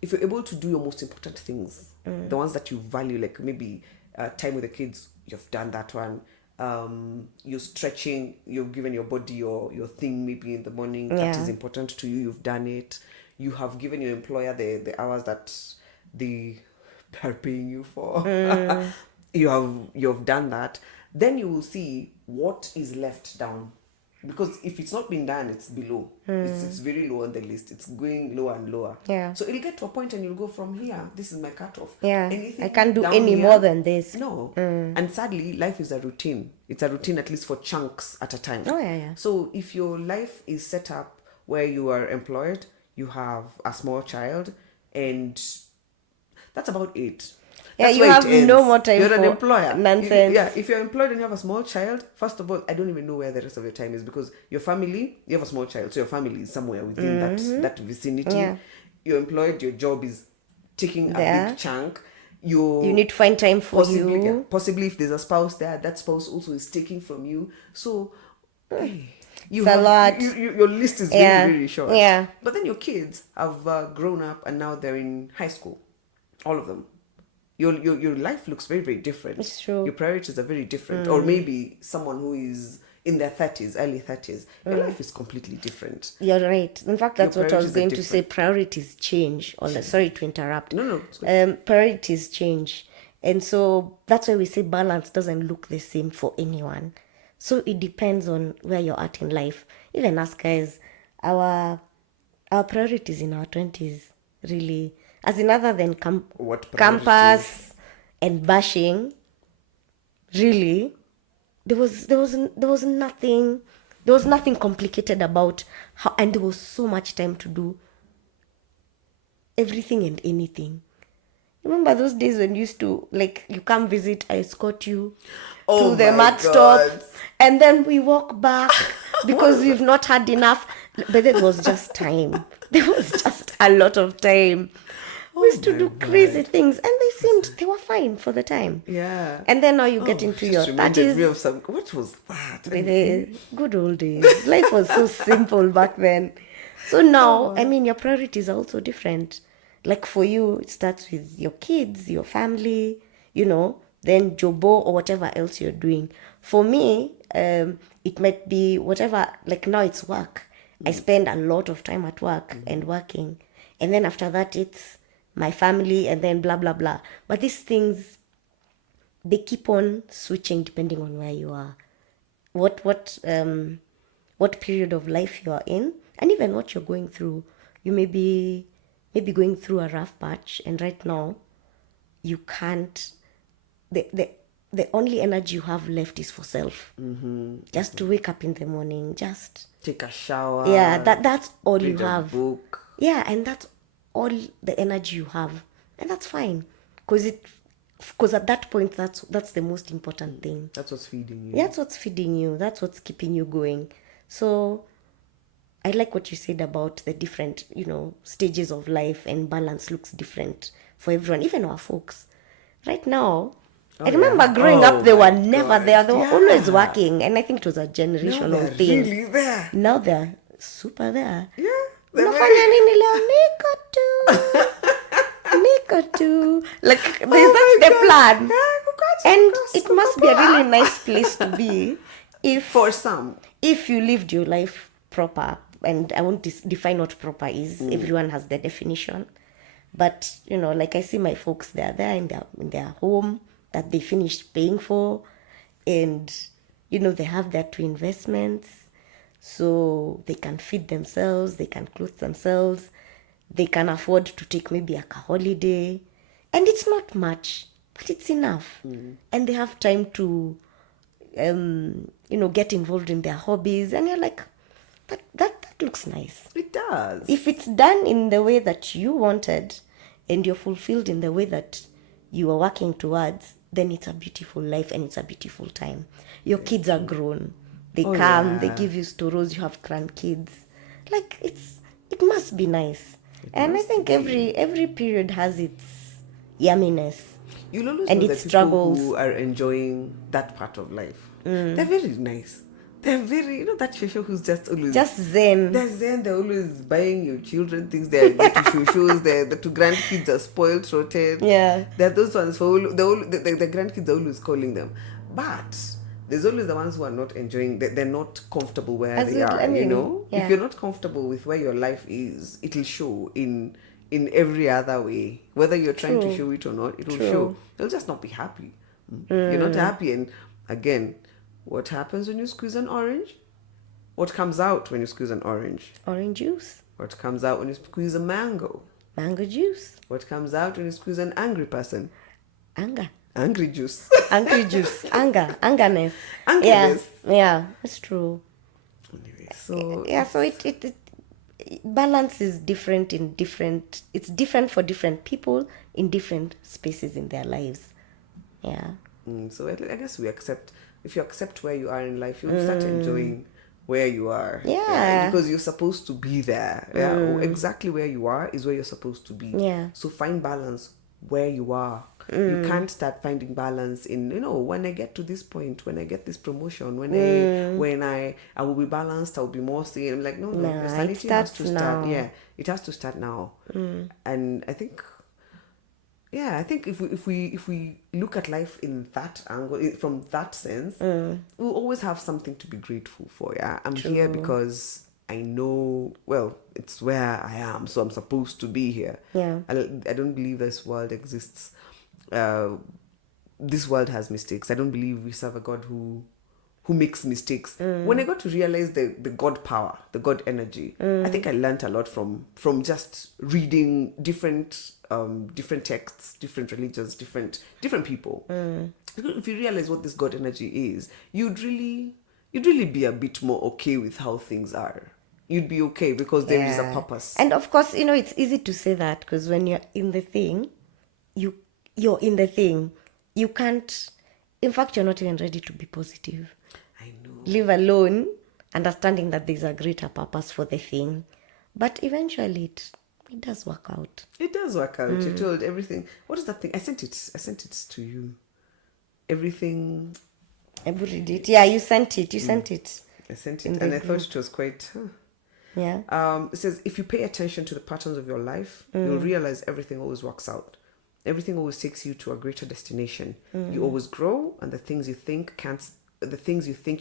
your most important things, the ones that you value, like maybe time with the kids, you've done that one. You're stretching, you've given your body your thing maybe in the morning, that Yeah. is important to you, you've done it. You have given your employer the hours that they are paying you for. You've done that. Then you will see what is left down, because if it's not been done, it's below. It's very low on the list. It's going lower and lower. Yeah. So it'll get to a point and you'll go, from here, this is my cutoff. Yeah. Anything I can't do down any here, more than this. no. And sadly, life is a routine. It's a routine, at least for chunks at a time. Oh, yeah. So if your life is set up where you are employed, you have a small child, and that's about it. Yeah, That's you where it have ends. no more time You're an for employer. nonsense. If you're employed and you have a small child, first of all, I don't even know where the rest of your time is, because your family, you have a small child, so your family is somewhere within that vicinity. Yeah. You're employed, your job is taking a There. big chunk. You need to find time for possibly, you. yeah, possibly if there's a spouse there, that spouse also is taking from you. So you It's a lot. your list is Yeah. very, very short. Yeah. But then your kids have grown up and now they're in high school, all of them. Your life looks very, very different. It's true. Your priorities are very different. Or maybe someone who is in their 30s, early 30s, your life is completely different. You're right. In fact, that's Your what I was priorities are going to say. Priorities change. Sorry to interrupt. No, it's good. Priorities change. And so that's why we say balance doesn't look the same for anyone. So it depends on where you're at in life. Even us guys, our priorities in our 20s, really, as in other than What priorities? campus and bashing, really, there was nothing complicated about how, and there was so much time to do everything and anything. Remember those days when you used to, like, you come visit, I escort you Oh to the my mat stop, God. and then we walk back because we've not had enough. But it was just time. There was just a lot of time. We used to my do crazy things, and they were fine for the time. Yeah. And then now you get into your Just reminded me 30s. of some. What was that? The good old days. Life was so simple back then. So now, I mean, your priorities are also different. Like for you, it starts with your kids, your family, then jobo or whatever else you're doing. For me, it might be whatever, like now it's work. I spend a lot of time at work and working. And then after that, it's my family, and then blah blah blah. But these things, they keep on switching depending on where you are, what period of life you are in, and even what you're going through. You maybe going through a rough patch, and right now you can't. The only energy you have left is for self. Just to wake up in the morning, just Take a shower. yeah, that's all you read a have. book. Yeah, and that's all the energy you have, and that's fine, because at that point, that's the most important thing. That's what's feeding you. That's what's feeding you. That's what's keeping you going. So I like what you said about the different, stages of life, and balance looks different for everyone, even our folks. Right now, I remember growing up, they were never there. They were always working, and I think it was a generational Now they're thing. really there. Now they're super there. Yeah. they're Unafanya nini leo? Niko tu. Like, that's the plan. And it must be a really nice place to be For some. if you lived your life proper. And I won't define what proper is. Everyone has their definition. But, like I see my folks, they're there in their home that they finished paying for. And, they have their 2 investments. So they can feed themselves, they can clothe themselves, they can afford to take maybe a holiday. And it's not much, but it's enough. And they have time to, get involved in their hobbies. And you're like, that looks nice. It does. If it's done in the way that you wanted, and you're fulfilled in the way that you are working towards, then it's a beautiful life and it's a beautiful time. Your kids are grown. They come, they give you stories, you have grandkids. Like, it must be nice. And I think every period has its yumminess. You'll always and know its that struggles. people who are enjoying that part of life. They're very nice. They're very, that shosho who's just always... Just zen. They're zen. They're always buying your children things. They're to shoshos. The 2 grandkids are spoiled, rotten. Yeah. They're those ones the grandkids are always calling them. But there's always the ones who are not enjoying, they're not comfortable where they are, Yeah. If you're not comfortable with where your life is, it'll show in every other way. Whether you're trying to show it or not, it will show. You'll just not be happy. You're not happy. And again, what happens when you squeeze an orange? What comes out when you squeeze an orange? Orange juice. What comes out when you squeeze a mango? Mango juice. What comes out when you squeeze an angry person? Anger. Angry juice. Angry juice. Angerness. Angerness. Yeah, it's true. Anyway, so... Yeah, so it balance is different it's different for different people in different spaces in their lives. Yeah. So I guess if you accept where you are in life, you'll start enjoying where you are. Yeah. Because you're supposed to be there. Yeah. Exactly where you are is where you're supposed to be. Yeah. So find balance where you are. You can't start finding balance in, when I get to this point, when I get this promotion, when I will be balanced, I'll be more sane. I'm like, no, sanity has to start. now. Yeah, it has to start now. And I think if we look at life in that angle, from that sense, we'll always have something to be grateful for. Yeah, I'm here because I know, well, it's where I am, so I'm supposed to be here. Yeah. I don't believe this world exists. This world has mistakes. I don't believe we serve a God who makes mistakes. When I got to realize the God power, the God energy, I think I learned a lot from just reading different texts, different religions, different people. If you realize what this God energy is, you'd really be a bit more okay with how things are. You'd be okay because there is a purpose. And of course, it's easy to say that because when you're in the thing, you're in the thing. You can't, in fact, you're not even ready to be positive. I know. Live alone, understanding that there's a greater purpose for the thing. But eventually it does work out. It does work out. You told everything. What is that thing? I sent it to you. Everything. I read it. Yeah, you sent it. I sent it. I thought it was quite... Yeah. It says, if you pay attention to the patterns of your life, you'll realize everything always works out. Everything always takes you to a greater destination. You always grow, and the things you think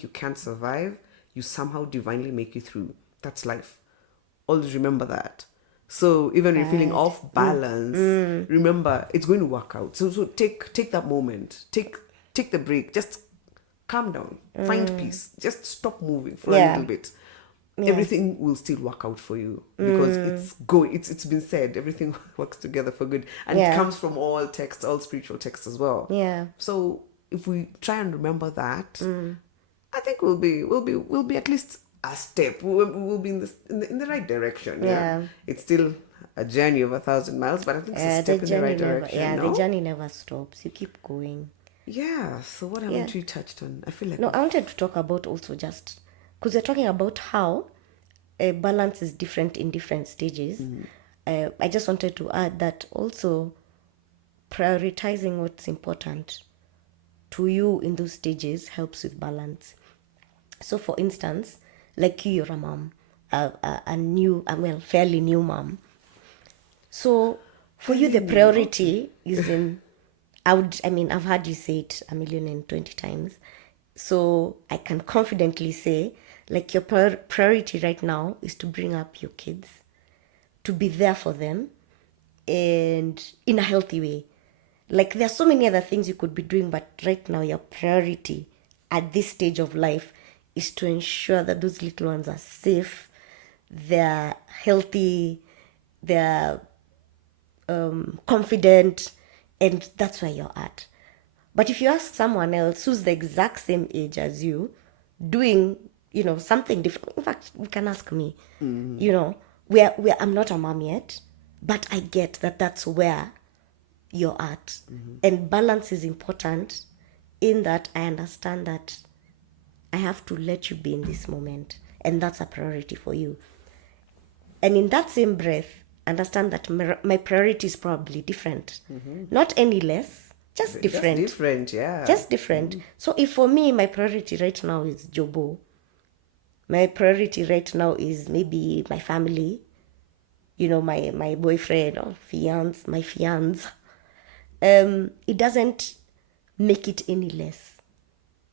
you can't survive, you somehow divinely make you through. That's life. Always remember that. So even when you're feeling Right. off balance, remember it's going to work out. So take that moment. Take the break. Just calm down. Find peace. Just stop moving for a Yeah. little bit. Yeah. Everything will still work out for you because it's been said everything works together for good, and it Yeah. comes from all texts, all spiritual texts as well. Yeah. So if we try and remember that, I think we'll be at least a step. We'll be in the right direction. Yeah. It's still a journey of 1,000 miles, but I think it's a The step in the right journey never, direction. the No. journey never stops. You keep going. Yeah. So what Yeah. haven't we touched on? I feel like No, I wanted to talk about also just because we're talking about how a balance is different in different stages. I just wanted to add that also prioritizing what's important to you in those stages helps with balance. So, for instance, like you're a mom, a new, well, fairly new mom. So, for you, the Fairly new, priority is in. I've heard you say it 1,020 times. So, I can confidently say, like, your priority right now is to bring up your kids, to be there for them, and in a healthy way. Like, there are so many other things you could be doing, but right now, your priority at this stage of life is to ensure that those little ones are safe, they're healthy, they're confident, and that's where you're at. But if you ask someone else who's the exact same age as you, doing, something different, in fact, you can ask me, where I'm not a mom yet, but I get that that's where you're at. And balance is important in that I understand that I have to let you be in this moment, and that's a priority for you. And in that same breath, understand that my priority is probably different. Not any less, just different. Just different, yeah. Just different. So if for me, my priority right now is Jobo, my priority right now is maybe my family, my boyfriend or my fiance, it doesn't make it any less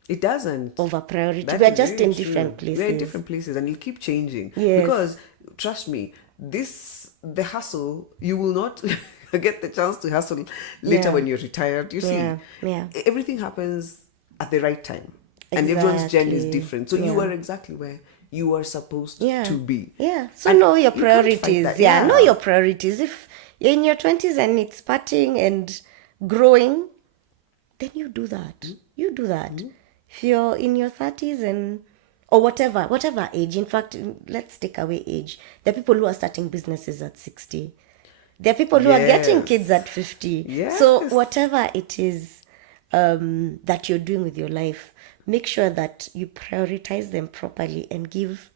It doesn't. of a priority. That We're is just very in true. different places. We're in different places, and it'll keep changing. Yes. Because trust me, the hustle, you will not get the chance to hustle later Yeah. when you're retired. You see, Yeah. everything happens at the right time, and everyone's journey is Exactly. different. So you Yeah. are exactly where you are supposed Yeah. to be. Yeah. So And know your you can't fight priorities. that. Yeah. Know your priorities. If you're in your 20s and it's partying and growing, then you do that. You do that. If you're in your 30s and or whatever age. In fact, let's take away age. There are people who are starting businesses at 60. There are people who are getting Yes. kids at 50. Yes. So whatever it is that you're doing with your life, make sure that you prioritize them properly and give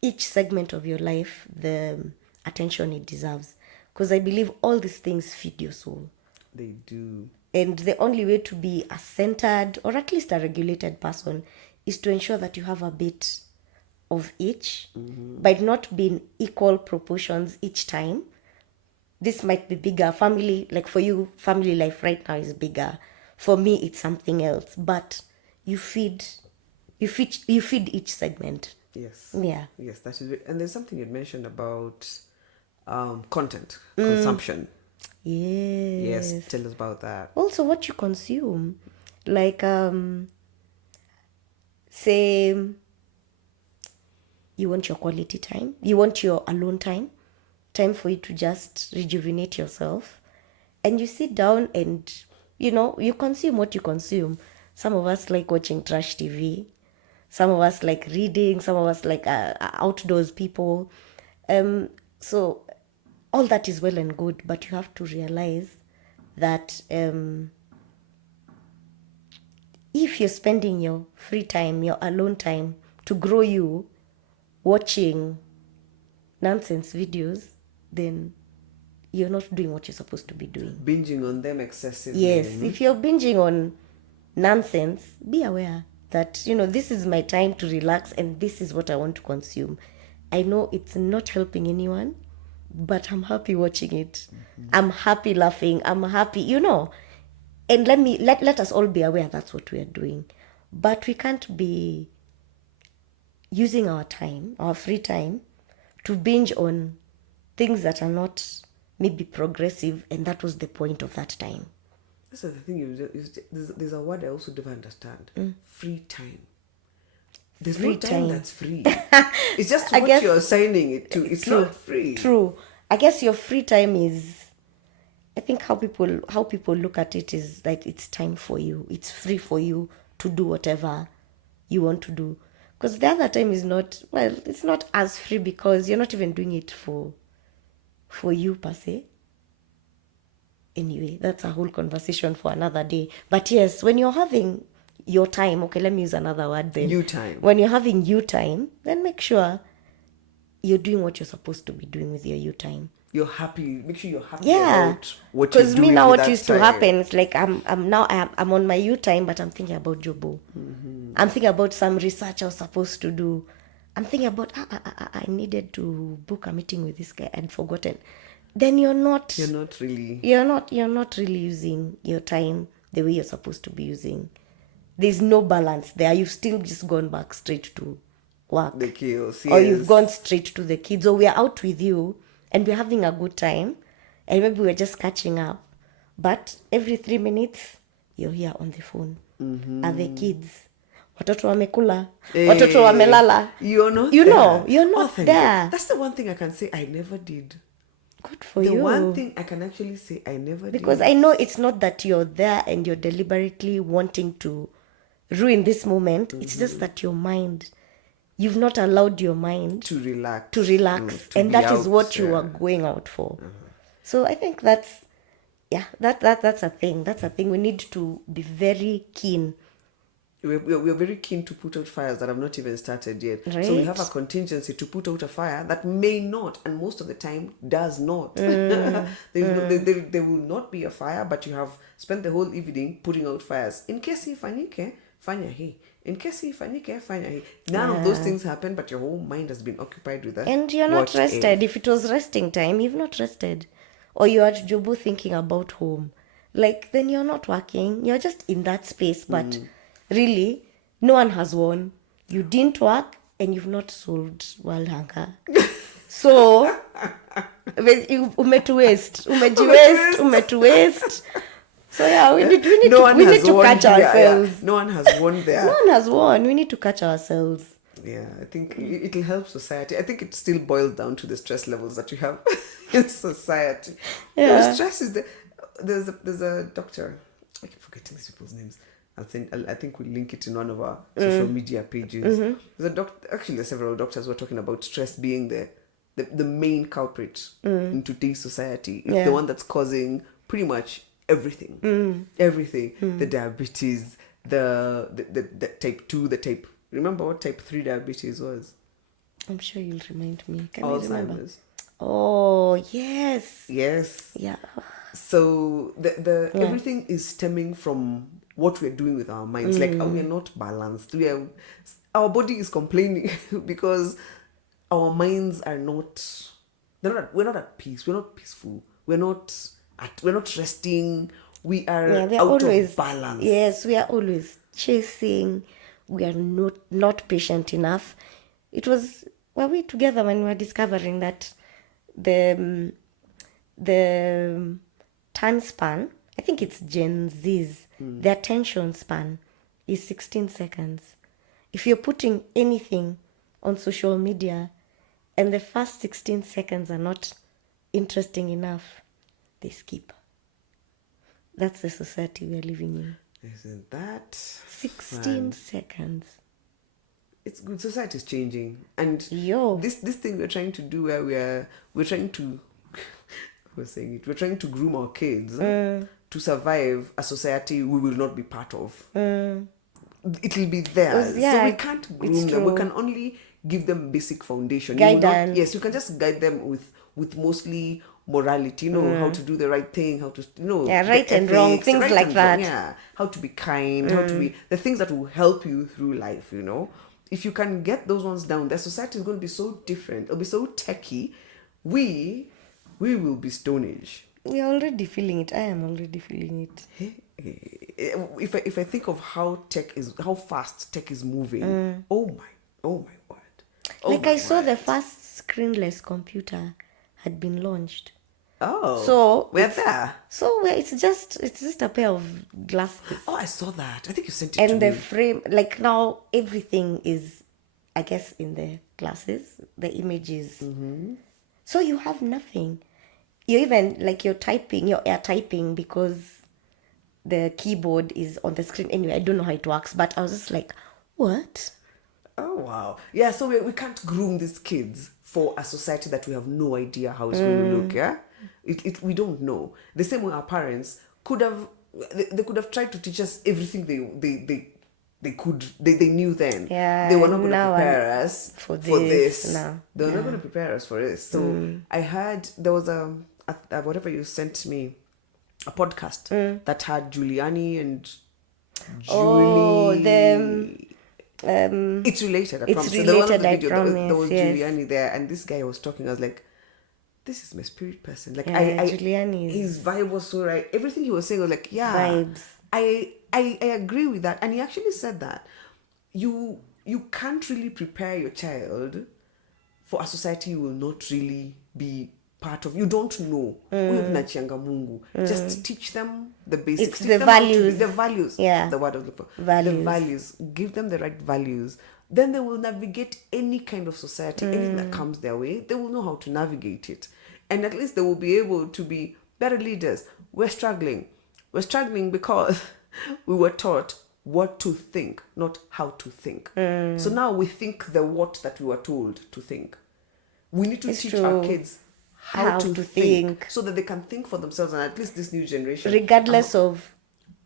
each segment of your life the attention it deserves. Because I believe all these things feed your soul. They do. And the only way to be a centered or at least a regulated person is to ensure that you have a bit of each, by not being equal proportions each time. This might be bigger. Family, like for you, family life right now is bigger. For me, it's something else. But you feed each segment. Yes. Yeah. Yes, that is it. And there's something you mentioned about content consumption. Yes. Yes, tell us about that. Also, what you consume, like say you want your quality time, you want your alone time for you to just rejuvenate yourself, and you sit down and you consume what you consume. Some of us like watching trash TV, some of us like reading, some of us like outdoors people. So all that is well and good, but you have to realize that if you're spending your free time, your alone time to grow you, watching nonsense videos, then you're not doing what you're supposed to be doing. Binging on them excessively. Yes, if you're binging on nonsense, be aware that, this is my time to relax and this is what I want to consume. I know it's not helping anyone, but I'm happy watching it. I'm happy laughing. I'm happy, And let us all be aware that's what we are doing. But we can't be using our time, our free time, to binge on things that are not maybe progressive, and that was the point of that time. That's the thing. There's a word I also never understand. Free time. There's Free no time time. that's free. It's just I what guess- you're assigning it to. It's not free. True. I guess your free time is, I think how people look at it is like it's time for you. It's free for you to do whatever you want to do. Because the other time is not, well, it's not as free because you're not even doing it for you per se. Anyway, that's a whole conversation for another day. But yes, when you're having your time, okay, let me use another word then. You time. When you're having you time, then make sure you're doing what you're supposed to be doing with your you time. You're happy. Make sure you're happy Yeah, about what you're doing. because me now, with what that used time. to happen, it's like I'm on my you time, but I'm thinking about Jobo. I'm thinking about some research I was supposed to do. I'm thinking about I needed to book a meeting with this guy and forgotten. Then you're not really using your time the way you're supposed to be using. There's no balance there. You've still just gone back straight to work. The chaos, Or you've yes. gone straight to the kids, or we're out with you and we're having a good time, and maybe we're just catching up, but every 3 minutes you're here on the phone. Are the kids, watoto wamekula, watoto wamelala, You're not you're there. not Thank you. there. That's the one thing I can say I never did. Good for The you. one thing I can actually say I never Because did. I know it's not that you're there and you're deliberately wanting to ruin this moment. It's just that your mind, you've not allowed your mind to relax. to be and that is out, what you yeah. are going out for. So I think that's a thing. That's a thing. We need to be very keen. We're very keen to put out fires that have not even started yet. So we have a contingency to put out a fire that may not, and most of the time does not. There will not be a fire, but you have spent the whole evening putting out fires. In case ifanyike, fanya hii. In case ifanyike, fanya hii. None of those things happen, but your whole mind has been occupied with that. And you're not What rested. If it was resting time, you've not rested. Or you're at Jobu thinking about home. Like, then you're not working. You're just in that space. But really, no one has won. You didn't work and you've not solved world hunger. So, umetuwaste. So yeah, we need to catch ourselves. No one has won there. No one has won. We need to catch ourselves. Yeah, I think it'll help society. I think it still boils down to the stress levels that you have in society. Yeah. The stress is there's a doctor. I keep forgetting these people's names. I think we'll link it in one of our social media pages. There's a doctor. Actually, there's several doctors who are talking about stress being the main culprit in today's society. It's the one that's causing pretty much everything. Everything. The diabetes, the type 2, the type. Remember what type 3 diabetes was? I'm sure you'll remind me. Can you remember? Alzheimer's. Oh, yes. Yes. Yeah. So the everything is stemming from what we're doing with our minds. Like we're not balanced. Our body is complaining because our minds are not. We're not at peace. We're not peaceful. We're not resting. We are out of balance. Yes, we are always chasing. We are not patient enough. Were we together when we were discovering that the time span, I think it's Gen Z's, the attention span is 16 seconds. If you're putting anything on social media and the first 16 seconds are not interesting enough, they skip. That's the society we're living in. Isn't that 16 fun? seconds. It's good. Society is changing, and this thing we're trying to do, where we're trying to, we're trying to groom our kids to survive a society we will not be part of. It'll be theirs, so we can't groom them. We can only give them basic foundation. Guidance. You can just guide them with mostly morality, how to do the right thing, how to, right and wrong, things right like and that. wrong, how to be kind, how to be, the things that will help you through life, If you can get those ones down, the society is going to be so different. It'll be so techy. We will be Stone Age. We're already feeling it. I am already feeling it. If I think of how fast tech is moving, oh my word. I saw the first screenless computer had been launched. Oh, So we're it's there. it's just a pair of glasses. Oh, I saw that. I think you sent it And to the me. frame, like now everything is, I guess, in the glasses, the images. So you have nothing. You even, like, you're air typing because the keyboard is on the screen. Anyway, I don't know how it works, but I was just like, what? Oh, wow. Yeah, so we can't groom these kids for a society that we have no idea how it's going to look, yeah? We don't know. The same way our parents could have, they could have tried to teach us everything they knew then. Yeah, They were not going to now prepare us for for this, this. no. They were not going to prepare us for this. So I heard there was whatever you sent me, a podcast that had Giuliani and Oh, Julie. It's related, I it's promise. So there was related, the I video, there promise, was yes. Giuliani there, and this guy was talking. I was like, this is my spirit person. Like, Yeah, Giuliani's his vibe was so right. Everything he was saying was like, yeah, vibes. I agree with that. And he actually said that you can't really prepare your child for a society you will not really be part of. You don't know. Huyo tunachianga Mungu. Just teach them the basics. It's Teach the them how to be- values. the values. Yeah. The word I was looking for. Values. The values. Give them the right values. Then they will navigate any kind of society, anything that comes their way. They will know how to navigate it. And at least they will be able to be better leaders. We're struggling. We're struggling because we were taught what to think, not how to think. So now we think the what that we were told to think. We need to It's teach true. our kids how to think think. so that they can think for themselves, and at least this new generation, Regardless of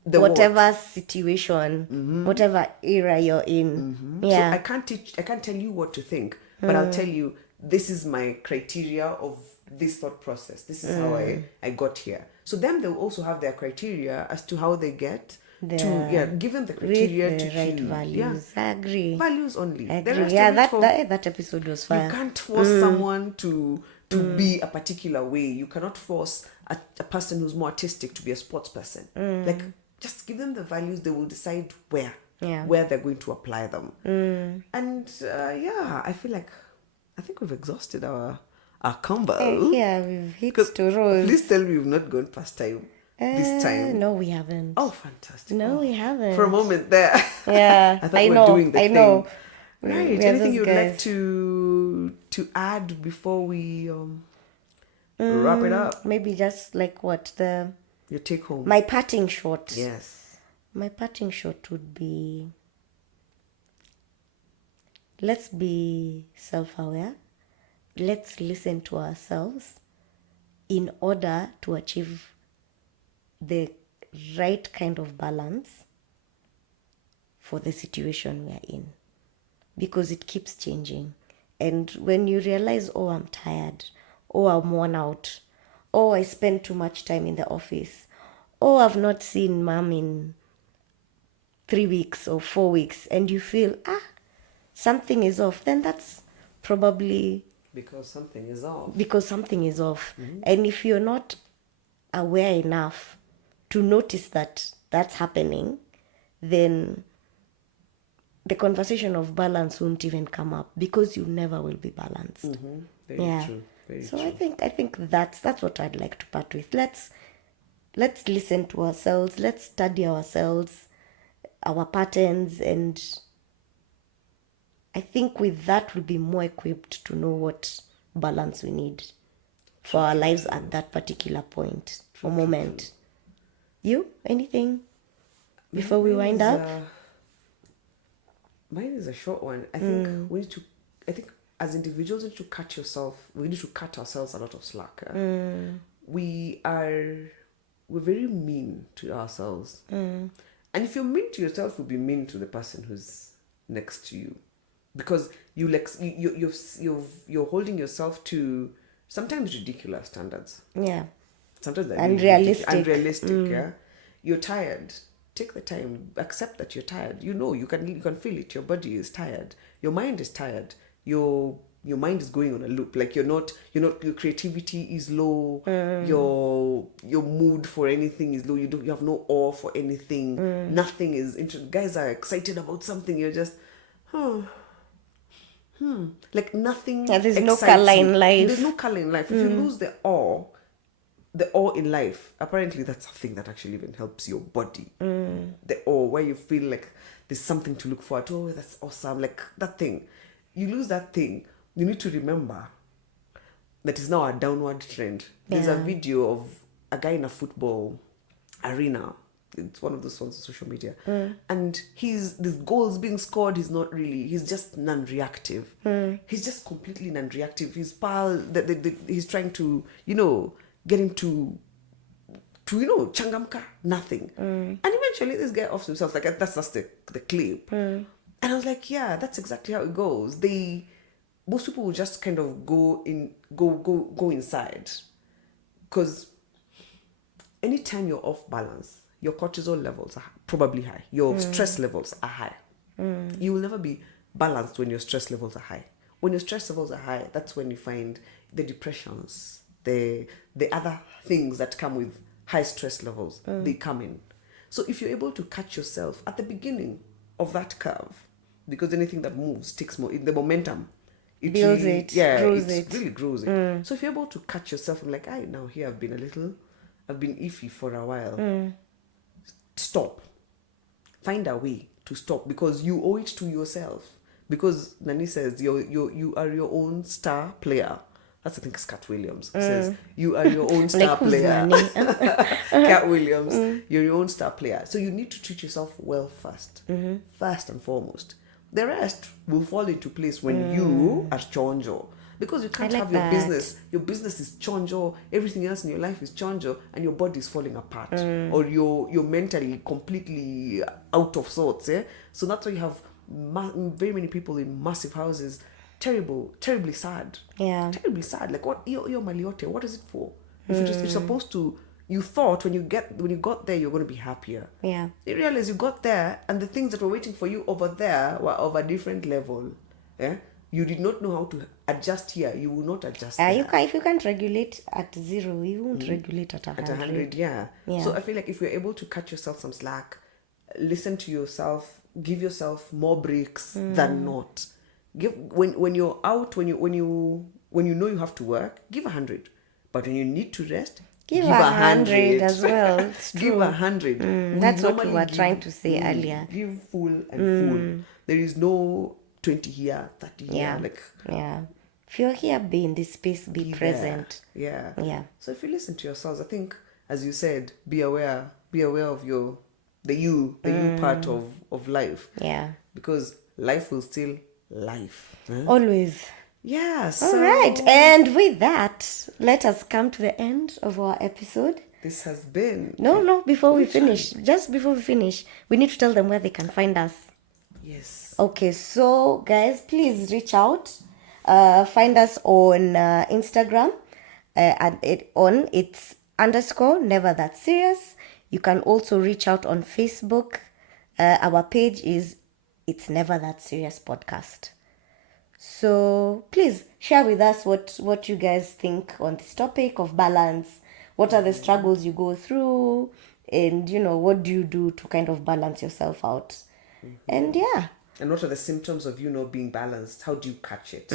the whatever situation, whatever era you're in. Yeah. So I can't tell you what to think, but I'll tell you this is my criteria of this thought process. This is how I got here. So then they'll also have their criteria as to how they get to give them the with criteria the to right choose. values. I agree. Values only. I The agree. rest Yeah, of it that episode was you fire. can't force someone to be a particular way. You cannot force a person who's more artistic to be a sports person. Like, just give them the values. They will decide where they're going to apply them. And I feel like I think we've exhausted our combo. Yeah, we've hit 'Cause to Rose. please tell me we've not gone past time this time. No, we haven't. Oh, fantastic! No, Oh, we haven't. For a moment there. Yeah, I thought I we were know. doing the I thing. know. Right. We are Anything those you'd like guys. to add before we wrap it up? Maybe just like what Your take home. my parting shot. Yes. My parting shot would be, let's be self-aware. Let's listen to ourselves in order to achieve the right kind of balance for the situation we are in, because it keeps changing. And when you realize, oh, I'm tired, oh, I'm worn out, oh, I spent too much time in the office, oh, I've not seen mom in 3 weeks or 4 weeks, and you feel, something is off, then that's probably Because something is off. because something is off. And if you're not aware enough to notice that that's happening, then the conversation of balance won't even come up, because you never will be balanced. Very true. Very So true. I think that's what I'd like to part with. Let's listen to ourselves. Let's study ourselves, our patterns, and I think with that we'll be more equipped to know what balance we need for our lives at that particular point or moment. You? Anything before we wind up? Mine is a short one. I think I think as individuals we need to cut ourselves a lot of slack. We're very mean to ourselves. And if you're mean to yourself, you'll be mean to the person who's next to you. Because you're holding yourself to sometimes ridiculous standards. Yeah. Sometimes they're Unrealistic. Unrealistic, yeah. You're tired. Take the time. Accept that you're tired. You can feel it. Your body is tired. Your mind is tired. Your mind is going on a loop. Like your creativity is low. Your mood for anything is low. You have no awe for anything. Nothing is guys are excited about something. You're just like nothing. Yeah, there's no excites color you. in life. There's no color in life. If you lose the awe in life, apparently that's a thing that actually even helps your body. The awe, where you feel like there's something to look forward to. Oh, that's awesome. Like that thing. You lose that thing, you need to remember that is now a downward trend. There's a video of a guy in a football arena. It's one of those ones on social media. And there's goals being scored. He's just non-reactive. He's just completely non-reactive. His pal, he's trying to, get him to changamka, nothing. And eventually this guy offs himself. Like, that's just the clip. And I was like, yeah, that's exactly how it goes. Most people will just kind of go inside. Because anytime you're off balance, your cortisol levels are probably high. Your stress levels are high. You will never be balanced when your stress levels are high. When your stress levels are high, that's when you find the depressions, the other things that come with high stress levels, they come in. So if you're able to catch yourself at the beginning of that curve, because anything that moves takes more, the momentum, it builds really, it, yeah, grows it really grows it. So if you're able to catch yourself and like, now here I've been iffy for a while. Stop. Find a way to stop, because you owe it to yourself. Because Nani says you are your own star player. That's, I think, Cat Williams says you are your own star player. Cat Williams, you're your own star player. So you need to treat yourself well first, first and foremost. The rest will fall into place when you are chonjo. Because you can't have your business. Your business is chonjo. Everything else in your life is chonjo, and your body is falling apart, or you're mentally completely out of sorts. So that's why you have very many people in massive houses, terribly sad. Yeah, terribly sad. Like, what your maliote? What is it for? If you're supposed to. You thought when you got there you're going to be happier. Yeah. You realize you got there, and the things that were waiting for you over there were of a different level. Yeah. You did not know how to adjust here. You will not adjust there. If you can't regulate at 0, you won't regulate at 100. At 100, yeah. So I feel like if you're able to cut yourself some slack, listen to yourself, give yourself more breaks than not. When you're out, when you know you have to work, give 100. But when you need to rest, give 100 as well. It's give true. 100. That's what we were trying to say earlier. Give full and full. There is no 20 here, 30 here. Yeah. If you're here, be in this space, be present. There. Yeah. Yeah. So if you listen to yourselves, I think, as you said, be aware of the you part of life. Yeah. Because life will still life. Always. Yeah. All right. And with that, let us come to the end of our episode. This has been... No, before we finish, we need to tell them where they can find us. Yes. Okay, so guys, please reach out. Find us on Instagram. It's _never that serious. You can also reach out on Facebook. Our page is It's Never That Serious Podcast. So please share with us what you guys think on this topic of balance. What are the struggles you go through? And, what do you do to kind of balance yourself out? And yeah. And what are the symptoms of you not being balanced? How do you catch it?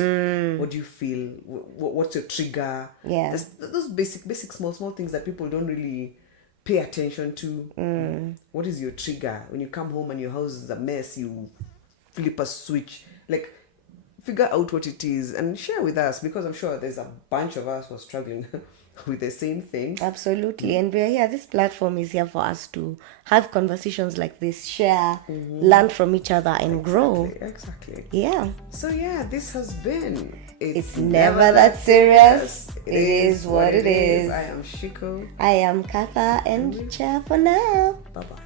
What do you feel? What's your trigger? Yeah. Those basic small things that people don't really pay attention to. What is your trigger? When you come home and your house is a mess, you flip a switch. Like, figure out what it is and share with us, because I'm sure there's a bunch of us who are struggling with the same thing. Absolutely. And we're here. This platform is here for us to have conversations like this, share, learn from each other, and grow. Exactly. Yeah. So yeah, this has been It's Never That Serious. It is what it is. I am Ciku. I am Nkatha, and ciao for now. Bye-bye.